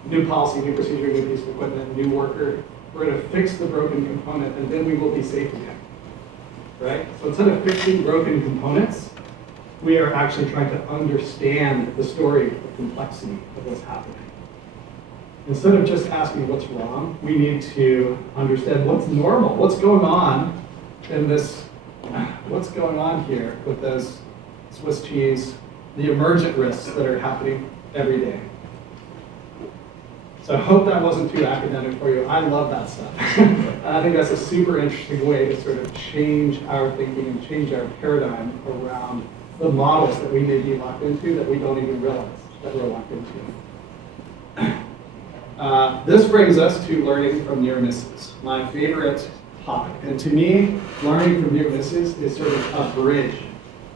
New policy, new procedure, new piece of equipment, new worker. We're going to fix the broken component, and then we will be safe again, right? So instead of fixing broken components, we are actually trying to understand the story, the complexity of what's happening. Instead of just asking what's wrong, we need to understand what's normal, what's going on in this, what's going on here with those Swiss cheese, the emergent risks that are happening every day. So I hope that wasn't too academic for you. I love that stuff. And I think that's a super interesting way to sort of change our thinking and change our paradigm around the models that we may be locked into that we don't even realize that we're locked into. This brings us to learning from near misses, my favorite topic. And to me, learning from near misses is sort of a bridge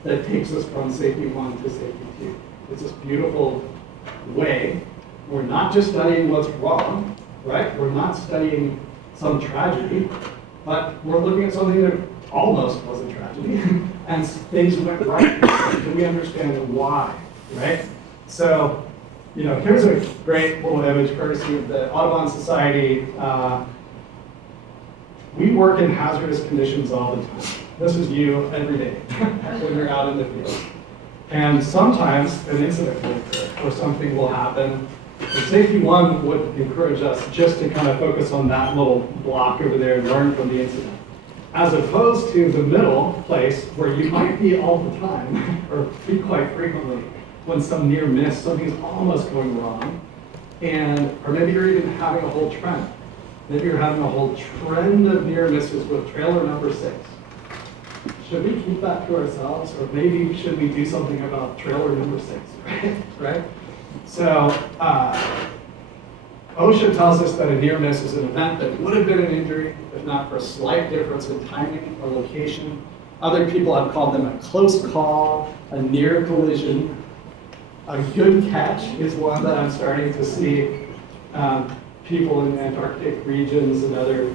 that takes us from safety 1 to safety 2. It's this beautiful way. We're not just studying what's wrong, right? We're not studying some tragedy, but we're looking at something that almost was a tragedy, and things went right, and we understand why, right? So, here's a great little image courtesy of the Audubon Society. We work in hazardous conditions all the time. This is you every day when you're out in the field. And sometimes an incident will occur, or something will happen. And safety 1 would encourage us just to kind of focus on that little block over there and learn from the incident. As opposed to the middle place where you might be all the time, or be quite frequently, when some near miss, something's almost going wrong, or maybe you're even having a whole trend. Maybe you're having a whole trend of near misses with trailer number 6. Should we keep that to ourselves, or maybe should we do something about trailer number 6, right? So, OSHA tells us that a near miss is an event that would have been an injury, if not for a slight difference in timing or location. Other people have called them a close call, a near collision. A good catch is one that I'm starting to see people in Antarctic regions and other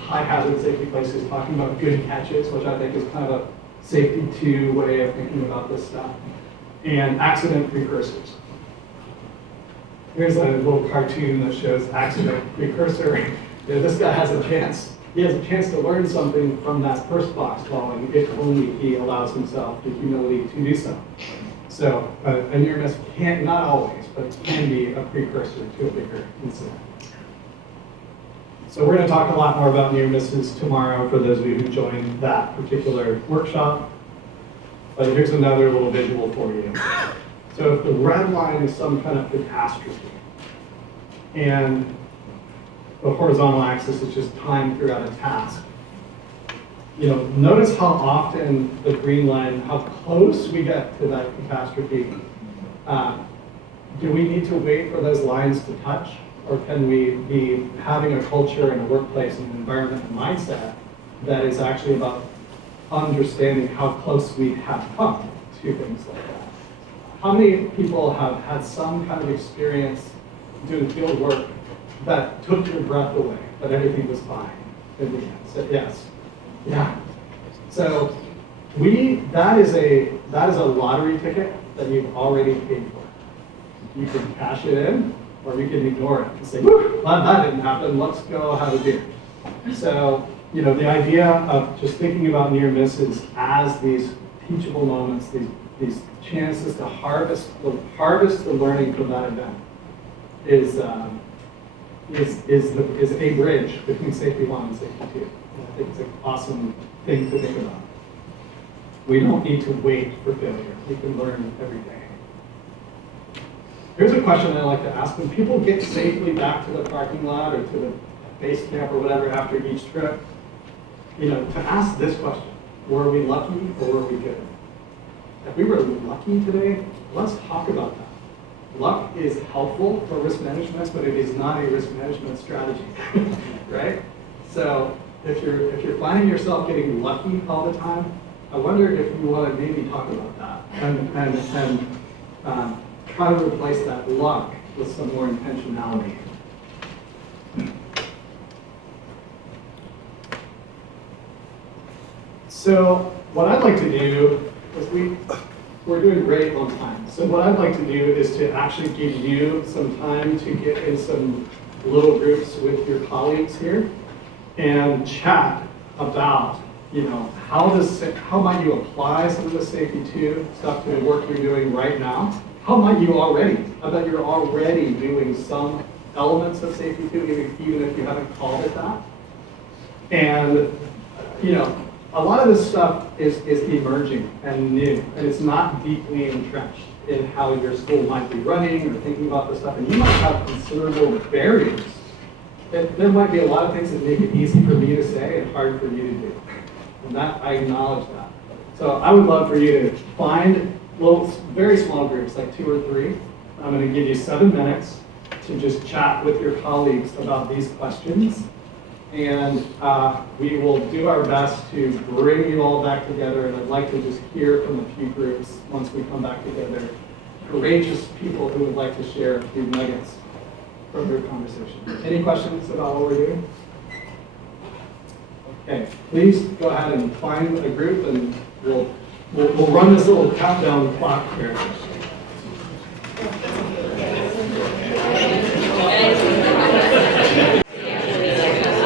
high hazard safety places talking about good catches, which I think is kind of a safety 2 way of thinking about this stuff. And accident precursors. Here's a little cartoon that shows accident precursor. This guy has a chance. He has a chance to learn something from that first box falling if only he allows himself the humility to do so. So a near miss can't, not always, but it can be a precursor to a bigger incident. So we're going to talk a lot more about near misses tomorrow for those of you who joined that particular workshop. But here's another little visual for you. So if the red line is some kind of catastrophe, and the horizontal axis is just time throughout a task, notice how often the green line, how close we get to that catastrophe. Do we need to wait for those lines to touch? Or can we be having a culture and a workplace and an environment and mindset that is actually about understanding how close we have come to things like that? how many people have had some kind of experience doing field work that took your breath away, but everything was fine in the end? So yes, yeah. So that is a lottery ticket that you've already paid for. You can cash it in, or you can ignore it and say, "Whew, glad that didn't happen. Let's go have a beer." So, the idea of just thinking about near misses as these teachable moments, these chances to harvest the learning from that event is a bridge between safety 1 and safety 2. I think it's an awesome thing to think about. We don't need to wait for failure. We can learn every day. Here's a question I like to ask. When people get safely back to the parking lot or to the base camp or whatever after each trip, to ask this question: were we lucky or were we good? If we were lucky today, let's talk about that. Luck is helpful for risk management, but it is not a risk management strategy, right? So if you're finding yourself getting lucky all the time, I wonder if you want to maybe talk about that and try to replace that luck with some more intentionality. So what I'd like to do is we're doing great on time. So what I'd like to do is to actually give you some time to get in some little groups with your colleagues here and chat about, how might you apply some of the Safety 2 stuff to the work you're doing right now? How might you already? I bet you're already doing some elements of Safety 2, even if you haven't called it that. And, a lot of this stuff is emerging and new, and it's not deeply entrenched in how your school might be running or thinking about this stuff, and you might have considerable barriers. There might be a lot of things that make it easy for me to say and hard for you to do, and that I acknowledge that. So I would love for you to find little, very small groups, like 2 or 3. I'm going to give you 7 minutes to just chat with your colleagues about these questions. And we will do our best to bring you all back together. And I'd like to just hear from a few groups once we come back together. Courageous people who would like to share a few nuggets from their conversation. Any questions about what we're doing? Okay, please go ahead and find a group, and we'll run this little countdown clock here.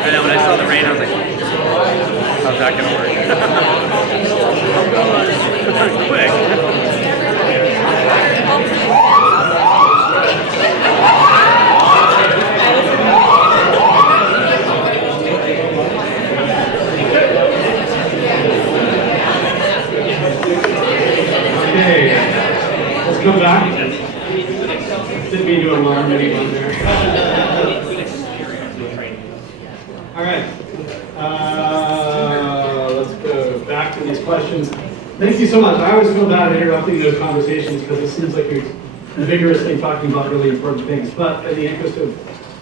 And then when I saw the rain, I was like, how's that going to work? That was quick. Okay, let's come back. Didn't mean to alarm anyone there. All right, let's go back to these questions. Thank you so much. I always feel bad interrupting those conversations because it seems like you're vigorously talking about really important things. But in the interest of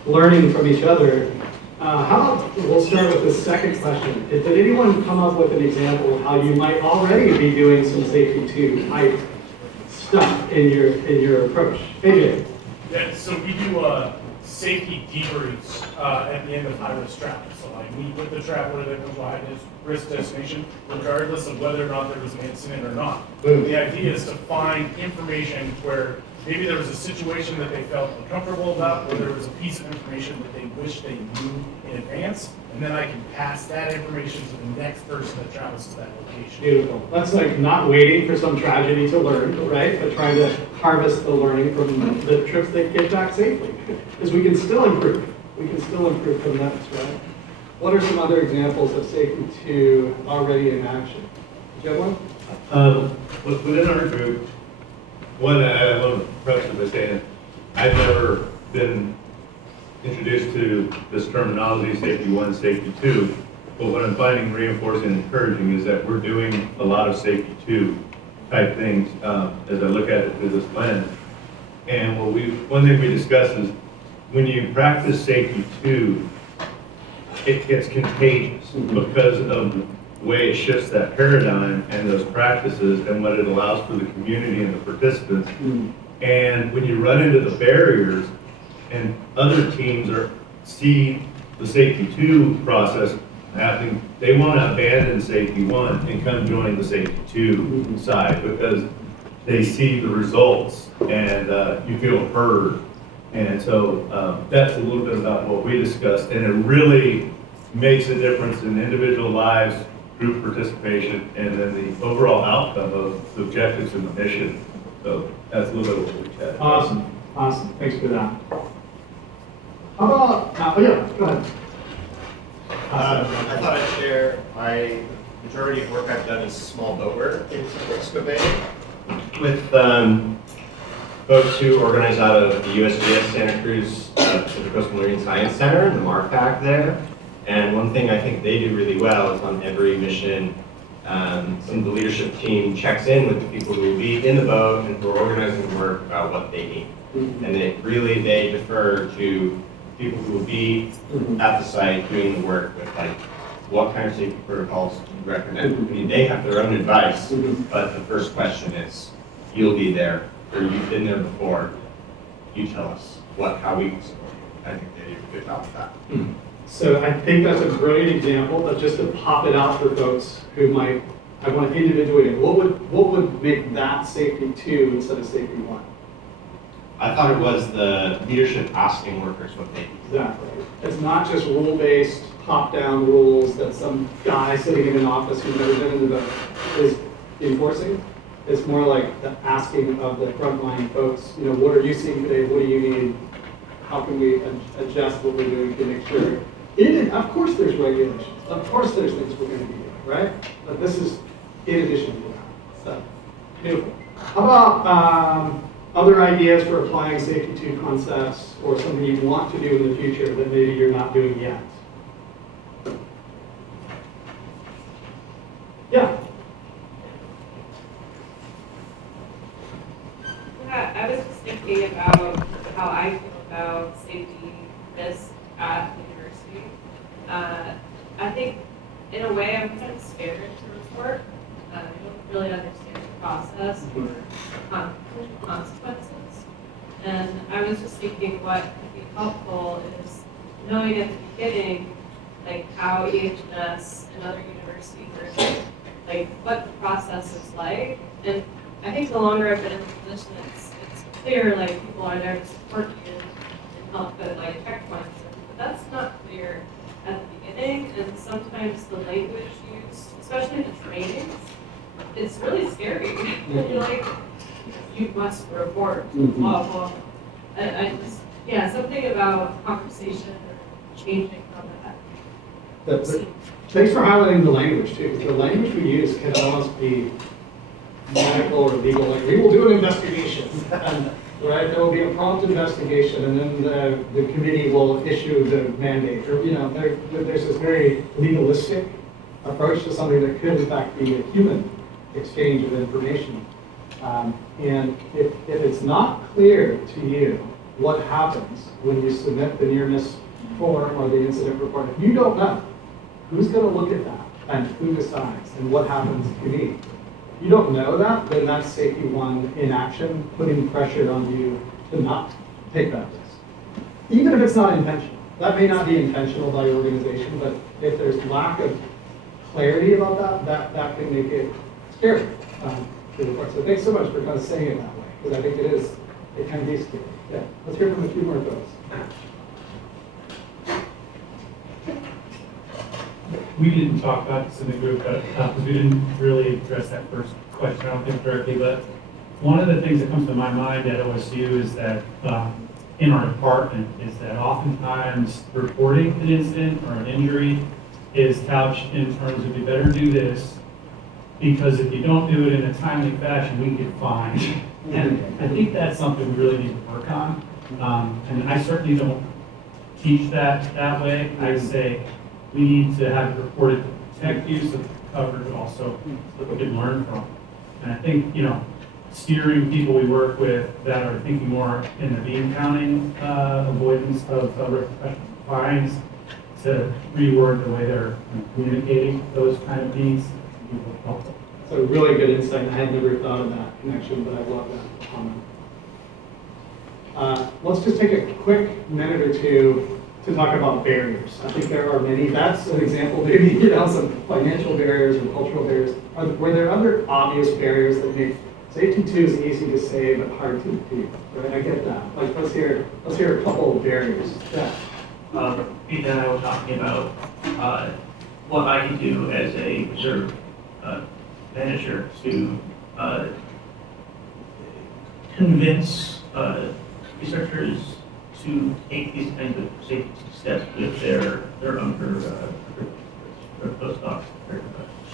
learning from each other, we'll start with the second question. Did anyone come up with an example of how you might already be doing some Safety 2 type stuff in your approach? AJ. Yeah, so we do safety debriefs at the end of high-risk travel. So I meet with the traveler that comes to a high-risk destination, regardless of whether or not there was an incident or not. The idea is to find information where maybe there was a situation that they felt uncomfortable about, or there was a piece of information that they wish they knew in advance, and then I can pass that information to the next person that travels to that location. Beautiful. That's like not waiting for some tragedy to learn, right? But trying to harvest the learning from the trips they get back safely. Because we can still improve. We can still improve from that, right? What are some other examples of Safety 2 already in action? Do you have one? Within our group, one, I want to preface it by saying, I've never been introduced to this terminology, Safety 1, Safety 2, but what I'm finding reinforcing and encouraging is that we're doing a lot of Safety 2 type things as I look at it through this lens. And one thing we discussed is when you practice Safety 2, it gets contagious because of way it shifts that paradigm and those practices and what it allows for the community and the participants. And when you run into the barriers and other teams see the safety 2 process happening, they want to abandon safety 1 and come join the safety 2 side because they see the results and you feel heard. And so that's a little bit about what we discussed, and it really makes a difference in individual lives, group participation, and then the overall outcome of the objectives and the mission. So that's a little bit of what we chatted. Awesome, awesome, thanks for that. How about, oh yeah, go ahead. I thought I'd share my majority of work I've done is small boat work in excavating with folks who organize out of the USGS Santa Cruz Pacific Coastal Marine Science Center and the MARPAC there. And one thing I think they do really well is on every mission, some of the leadership team checks in with the people who will be in the boat and who are organizing the work about what they need. And they defer to people who will be at the site doing the work with like, what kind of safety protocols do you recommend? I mean, they have their own advice, but the first question is, you'll be there, or you've been there before, you tell us how we can support you. I think they do a good job with that. So I think that's a brilliant example, but just to pop it out for folks who might, I want to individuate, what would make that safety 2 instead of safety 1? I thought it was the leadership asking workers what they need. Exactly. It's not just rule-based, top-down rules that some guy sitting in an office who's never been in the boat is enforcing. It's more like the asking of the frontline folks, you know, what are you seeing today? What do you need? How can we adjust what we're doing to make sure? Of course there's regulations. Of course there's things we're going to be doing, right? But this is in addition to that. So, beautiful. How about other ideas for applying safety 2 concepts or something you want to do in the future that maybe you're not doing yet? Yeah. I was just thinking about how I feel about safety risk at the university. I think, in a way, I'm kind of scared to report. I don't really understand the process or consequences. And I was just thinking what could be helpful is knowing at the beginning, like how EHS and other universities are, like what the process is like. And I think the longer I've been in the position, it's clear, like people are there to support you and help with like checkpoints. But that's not clear at the beginning, and sometimes the language used, especially the trainings, it's really scary. You're like, you must report, blah, blah. I just, yeah, something about conversation or changing from that. Thanks for highlighting the language too, because the language we use can almost be medical or legal, like we will do an investigation, and, right, there will be a prompt investigation, and then the committee will issue the mandate, or, you know, there's this very legalistic approach to something that could in fact be a human exchange of information. And if it's not clear to you what happens when you submit the near-miss form or the incident report, if you don't know who's going to look at that and who decides and what happens to me, if you don't know that, then that's safety 1 in action, putting pressure on you to not take that risk. Even if it's not intentional. That may not be intentional by your organization, but if there's lack of clarity about that can make it scary to the court. So thanks so much for kind of saying it that way, because I think it can be scary. Yeah, let's hear from a few more folks. We didn't talk about this in the group, but because we didn't really address that first question, I don't think directly, but one of the things that comes to my mind at OSU is that in our department is that oftentimes reporting an incident or an injury is couched in terms of you better do this, because if you don't do it in a timely fashion, we get fined. And I think that's something we really need to work on. And I certainly don't teach that way. I say we need to have it reported to protect you, so covered, but also so that we can learn from. And I think, you know, steering people we work with that are thinking more in the bean counting avoidance of repercussions, fines, to reword the way they're communicating those kind of needs would be helpful. So really good insight. I had never thought of that connection, but I love that comment. Let's just take a quick minute or two to talk about barriers. I think there are many. That's an example, maybe, you know, some financial barriers or cultural barriers. Were there other obvious barriers that make safety 2 is easy to say but hard to do? Right? I get that. Like, let's hear a couple of barriers. Yeah. Ethan and I were talking about what I can do as a reserve manager to convince researchers to take these kinds of safety steps with their postdocs, their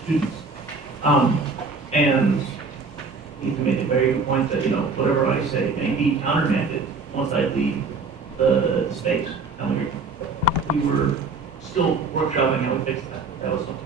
students. And Ethan made a very good point that, you know, whatever I say may be countermanded once I leave the space. We were still workshopping how to fix that. That was something.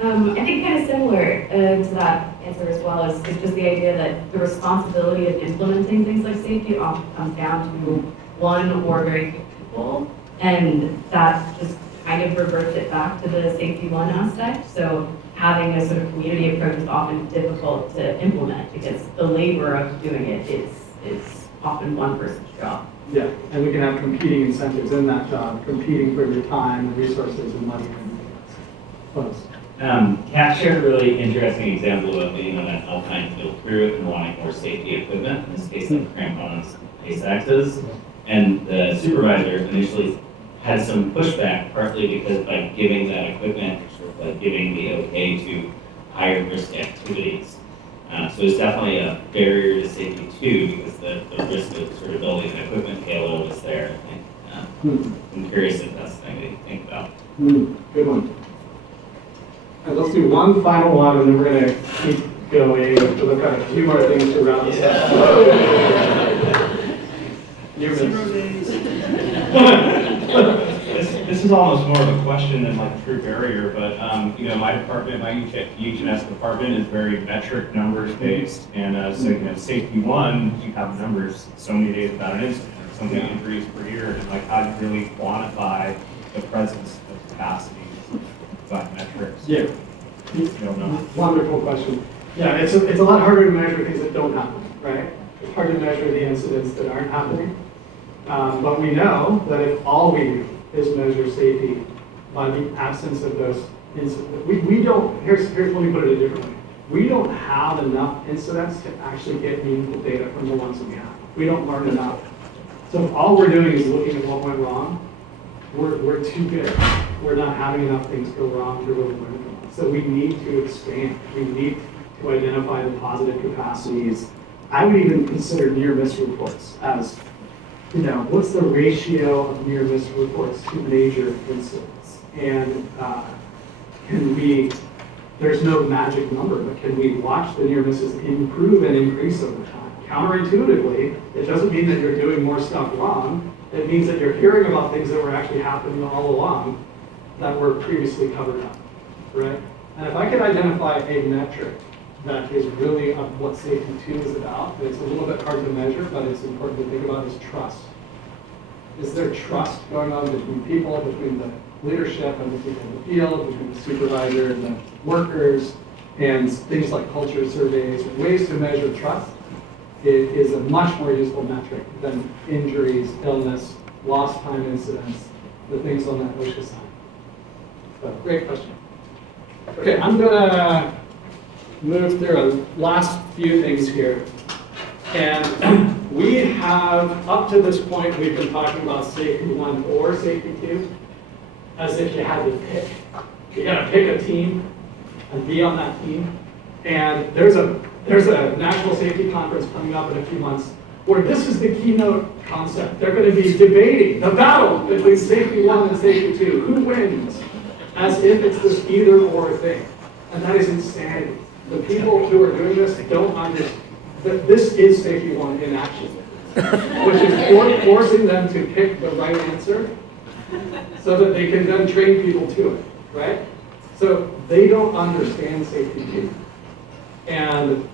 I think kind of similar to that answer as well is just the idea that the responsibility of implementing things like safety often comes down to one or very few people, and that just kind of reverts it back to the safety 1 aspect. So having a sort of community approach is often difficult to implement because the labor of doing it is often one person's job. Yeah, and we can have competing incentives in that job, competing for your time, resources, and money. Close. Kat shared a really interesting example of being on an alpine field crew and wanting more safety equipment, in this case like crampons, pace axes. And the supervisor initially had some pushback, partly because by giving that equipment, sort of like giving the okay to higher risk activities. So there's definitely a barrier to safety too, because the risk of sort of building an equipment payload is there. I think. I'm curious if that's something that you think about. Good one. All right, let's do one final one, and then we're going to keep going. We've got a few more things to wrap this up. This is almost more of a question than like a true barrier, but you know, my department, my UHS department is very metric numbers based, and so you know, safety 1, you have numbers, so many days without an incident, so many injuries per year, and like how do you really quantify the presence of capacities by metrics? Yeah. You don't know. Wonderful question. Yeah, it's a lot harder to measure things that don't happen, right? It's hard to measure the incidents that aren't happening. But we know that if all we do is measure safety by the absence of those incidents, we don't, here's let me put it a different way. We don't have enough incidents to actually get meaningful data from the ones that we have. We don't learn enough. So if all we're doing is looking at what went wrong, we're too good. We're not having enough things go wrong to really learn from it. So we need to expand. We need to identify the positive capacities. I would even consider near-miss reports as, you know, what's the ratio of near-miss reports to major incidents? And can we, there's no magic number, but can we watch the near misses improve and increase over time? Counterintuitively, it doesn't mean that you're doing more stuff wrong. It means that you're hearing about things that were actually happening all along that were previously covered up, right? And if I could identify a metric that is really what Safety 2 is about, it's a little bit hard to measure, but it's important to think about, is trust. Is there trust going on between people, between the leadership and the people in the field, between the supervisor and the workers, and things like culture surveys, ways to measure trust? It is a much more useful metric than injuries, illness, lost time incidents, the things on that OSHA side. So, great question. Okay, I'm gonna move through a last few things here. And we have, up to this point, we've been talking about Safety 1 or Safety 2 as if you had to pick. You gotta pick a team and be on that team. And there's a national safety conference coming up in a few months where this is the keynote concept. They're gonna be debating the battle between Safety 1 and Safety 2. Who wins? As if it's this either or thing. And that is insanity. The people who are doing this don't understand that this is Safety 1 in action, which is forcing them to pick the right answer so that they can then train people to it, right? So they don't understand Safety 2. And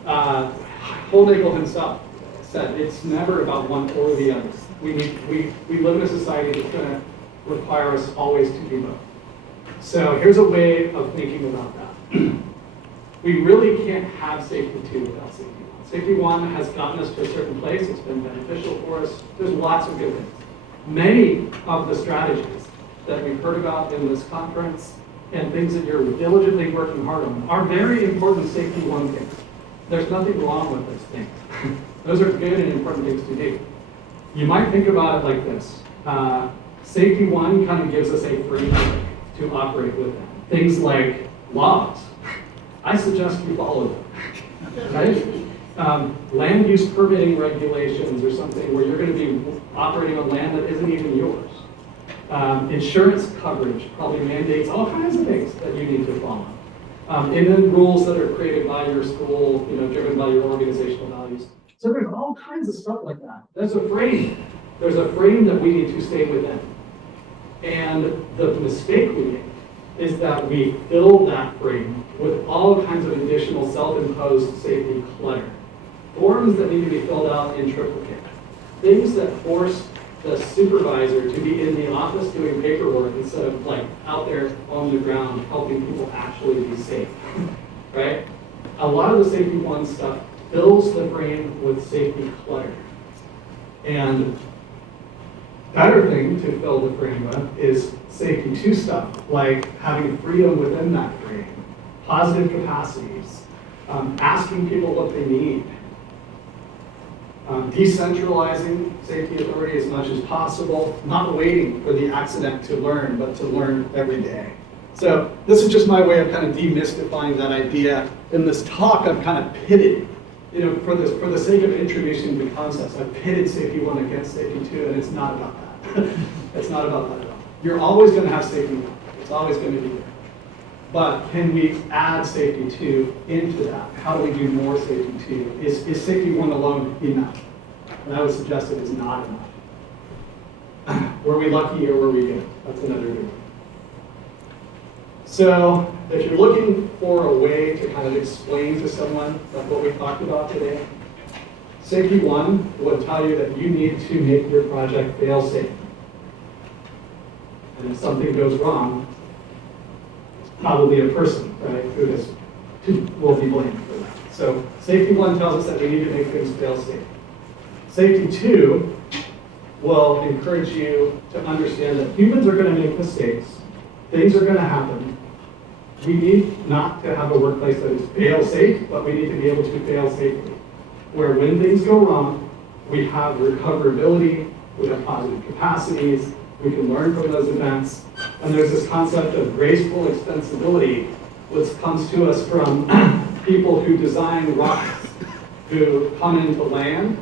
Holdnagel himself said, it's never about one or the other. We live in a society that's going to require us always to do both. So here's a way of thinking about that. We really can't have safety 2 without safety 1. Safety 1 has gotten us to a certain place. It's been beneficial for us. There's lots of good things. Many of the strategies that we've heard about in this conference and things that you're diligently working hard on are very important safety 1 things. There's nothing wrong with those things. Those are good and important things to do. You might think about it like this. Safety 1 kind of gives us a framework to operate within. Things like laws. I suggest you follow them, right? Land use permitting regulations or something where you're going to be operating on land that isn't even yours. Insurance coverage probably mandates all kinds of things that you need to follow. And then rules that are created by your school, driven by your organizational values. So there's all kinds of stuff like that. There's a frame. There's a frame that we need to stay within. And the mistake we make is that we fill that frame with all kinds of additional self-imposed safety clutter. Forms that need to be filled out in triplicate. Things that force the supervisor to be in the office doing paperwork instead of out there on the ground helping people actually be safe, right? A lot of the safety 1 stuff fills the frame with safety clutter. And better thing to fill the frame with is safety 2 stuff, like having freedom within that frame, positive capacities, asking people what they need, decentralizing safety authority as much as possible, not waiting for the accident to learn, but to learn every day. So this is just my way of kind of demystifying that idea. In this talk, I've kind of pitted, for the sake of introducing the concepts, I've pitted safety 1 against safety 2, and it's not about that. It's not about that at all. You're always going to have safety 1. It's always going to be there. But can we add safety 2 into that? How do we do more safety 2? Is safety 1 alone enough? And I would suggest it is not enough. Were we lucky or were we good? That's another good one. So if you're looking for a way to kind of explain to someone like what we talked about today, safety 1 would tell you that you need to make your project fail safe. And if something goes wrong, probably a person, right, who will be blamed for that. So safety 1 tells us that we need to make things fail safe. Safety 2 will encourage you to understand that humans are going to make mistakes. Things are going to happen. We need not to have a workplace that is fail safe, but we need to be able to fail safely. Where when things go wrong, we have recoverability, we have positive capacities, we can learn from those events. And there's this concept of graceful extensibility, which comes to us from people who design rockets, who come into land,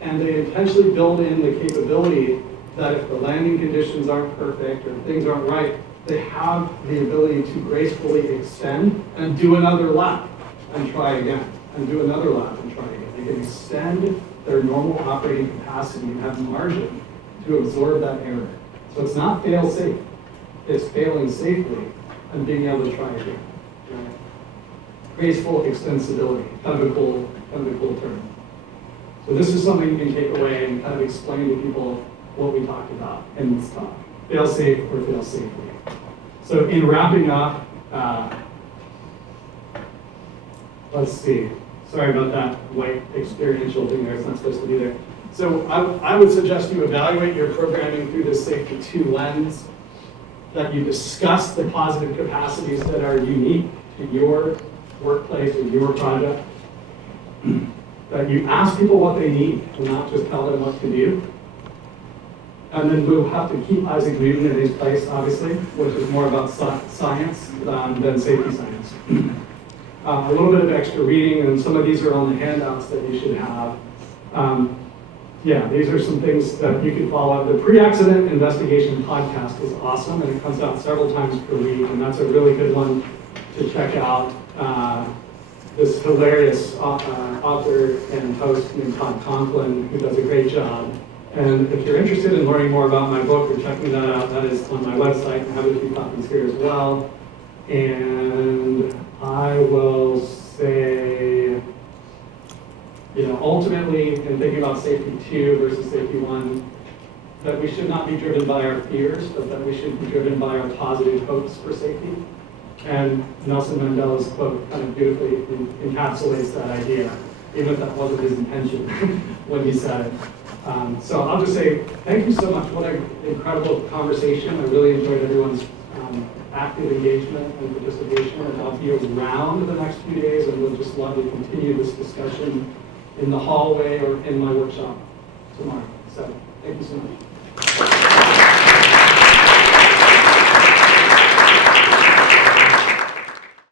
and they intentionally build in the capability that if the landing conditions aren't perfect or things aren't right, they have the ability to gracefully extend and do another lap and try again, and do another lap and try again. They can extend their normal operating capacity and have margin to absorb that error. So it's not fail safe, it's failing safely and being able to try again. Right? Graceful extensibility, kind of a cool term. So this is something you can take away and kind of explain to people what we talked about in this talk. Fail safe or fail safely. So in wrapping up, let's see. Sorry about that white experiential thing there. It's not supposed to be there. So I would suggest you evaluate your programming through this safety 2 lens, that you discuss the positive capacities that are unique to your workplace or your project, that you ask people what they need and not just tell them what to do. And then we'll have to keep Isaac Newton in his place, obviously, which is more about science than safety science. A little bit of extra reading, and some of these are on the handouts that you should have. Yeah, these are some things that you can follow. The Pre-Accident Investigation podcast is awesome, and it comes out several times per week, and that's a really good one to check out. This hilarious author and host named Todd Conklin, who does a great job. And if you're interested in learning more about my book or checking that out, that is on my website. I have a few copies here as well. And I will say, You know, ultimately, in thinking about safety 2 versus safety 1, that we should not be driven by our fears, but that we should be driven by our positive hopes for safety. And Nelson Mandela's quote kind of beautifully encapsulates that idea, even if that wasn't his intention when he said it. So I'll just say, thank you so much. What an incredible conversation. I really enjoyed everyone's active engagement and participation, and I'll be around the next few days, and we'll just love to continue this discussion in the hallway or in my workshop tomorrow. So thank you so much.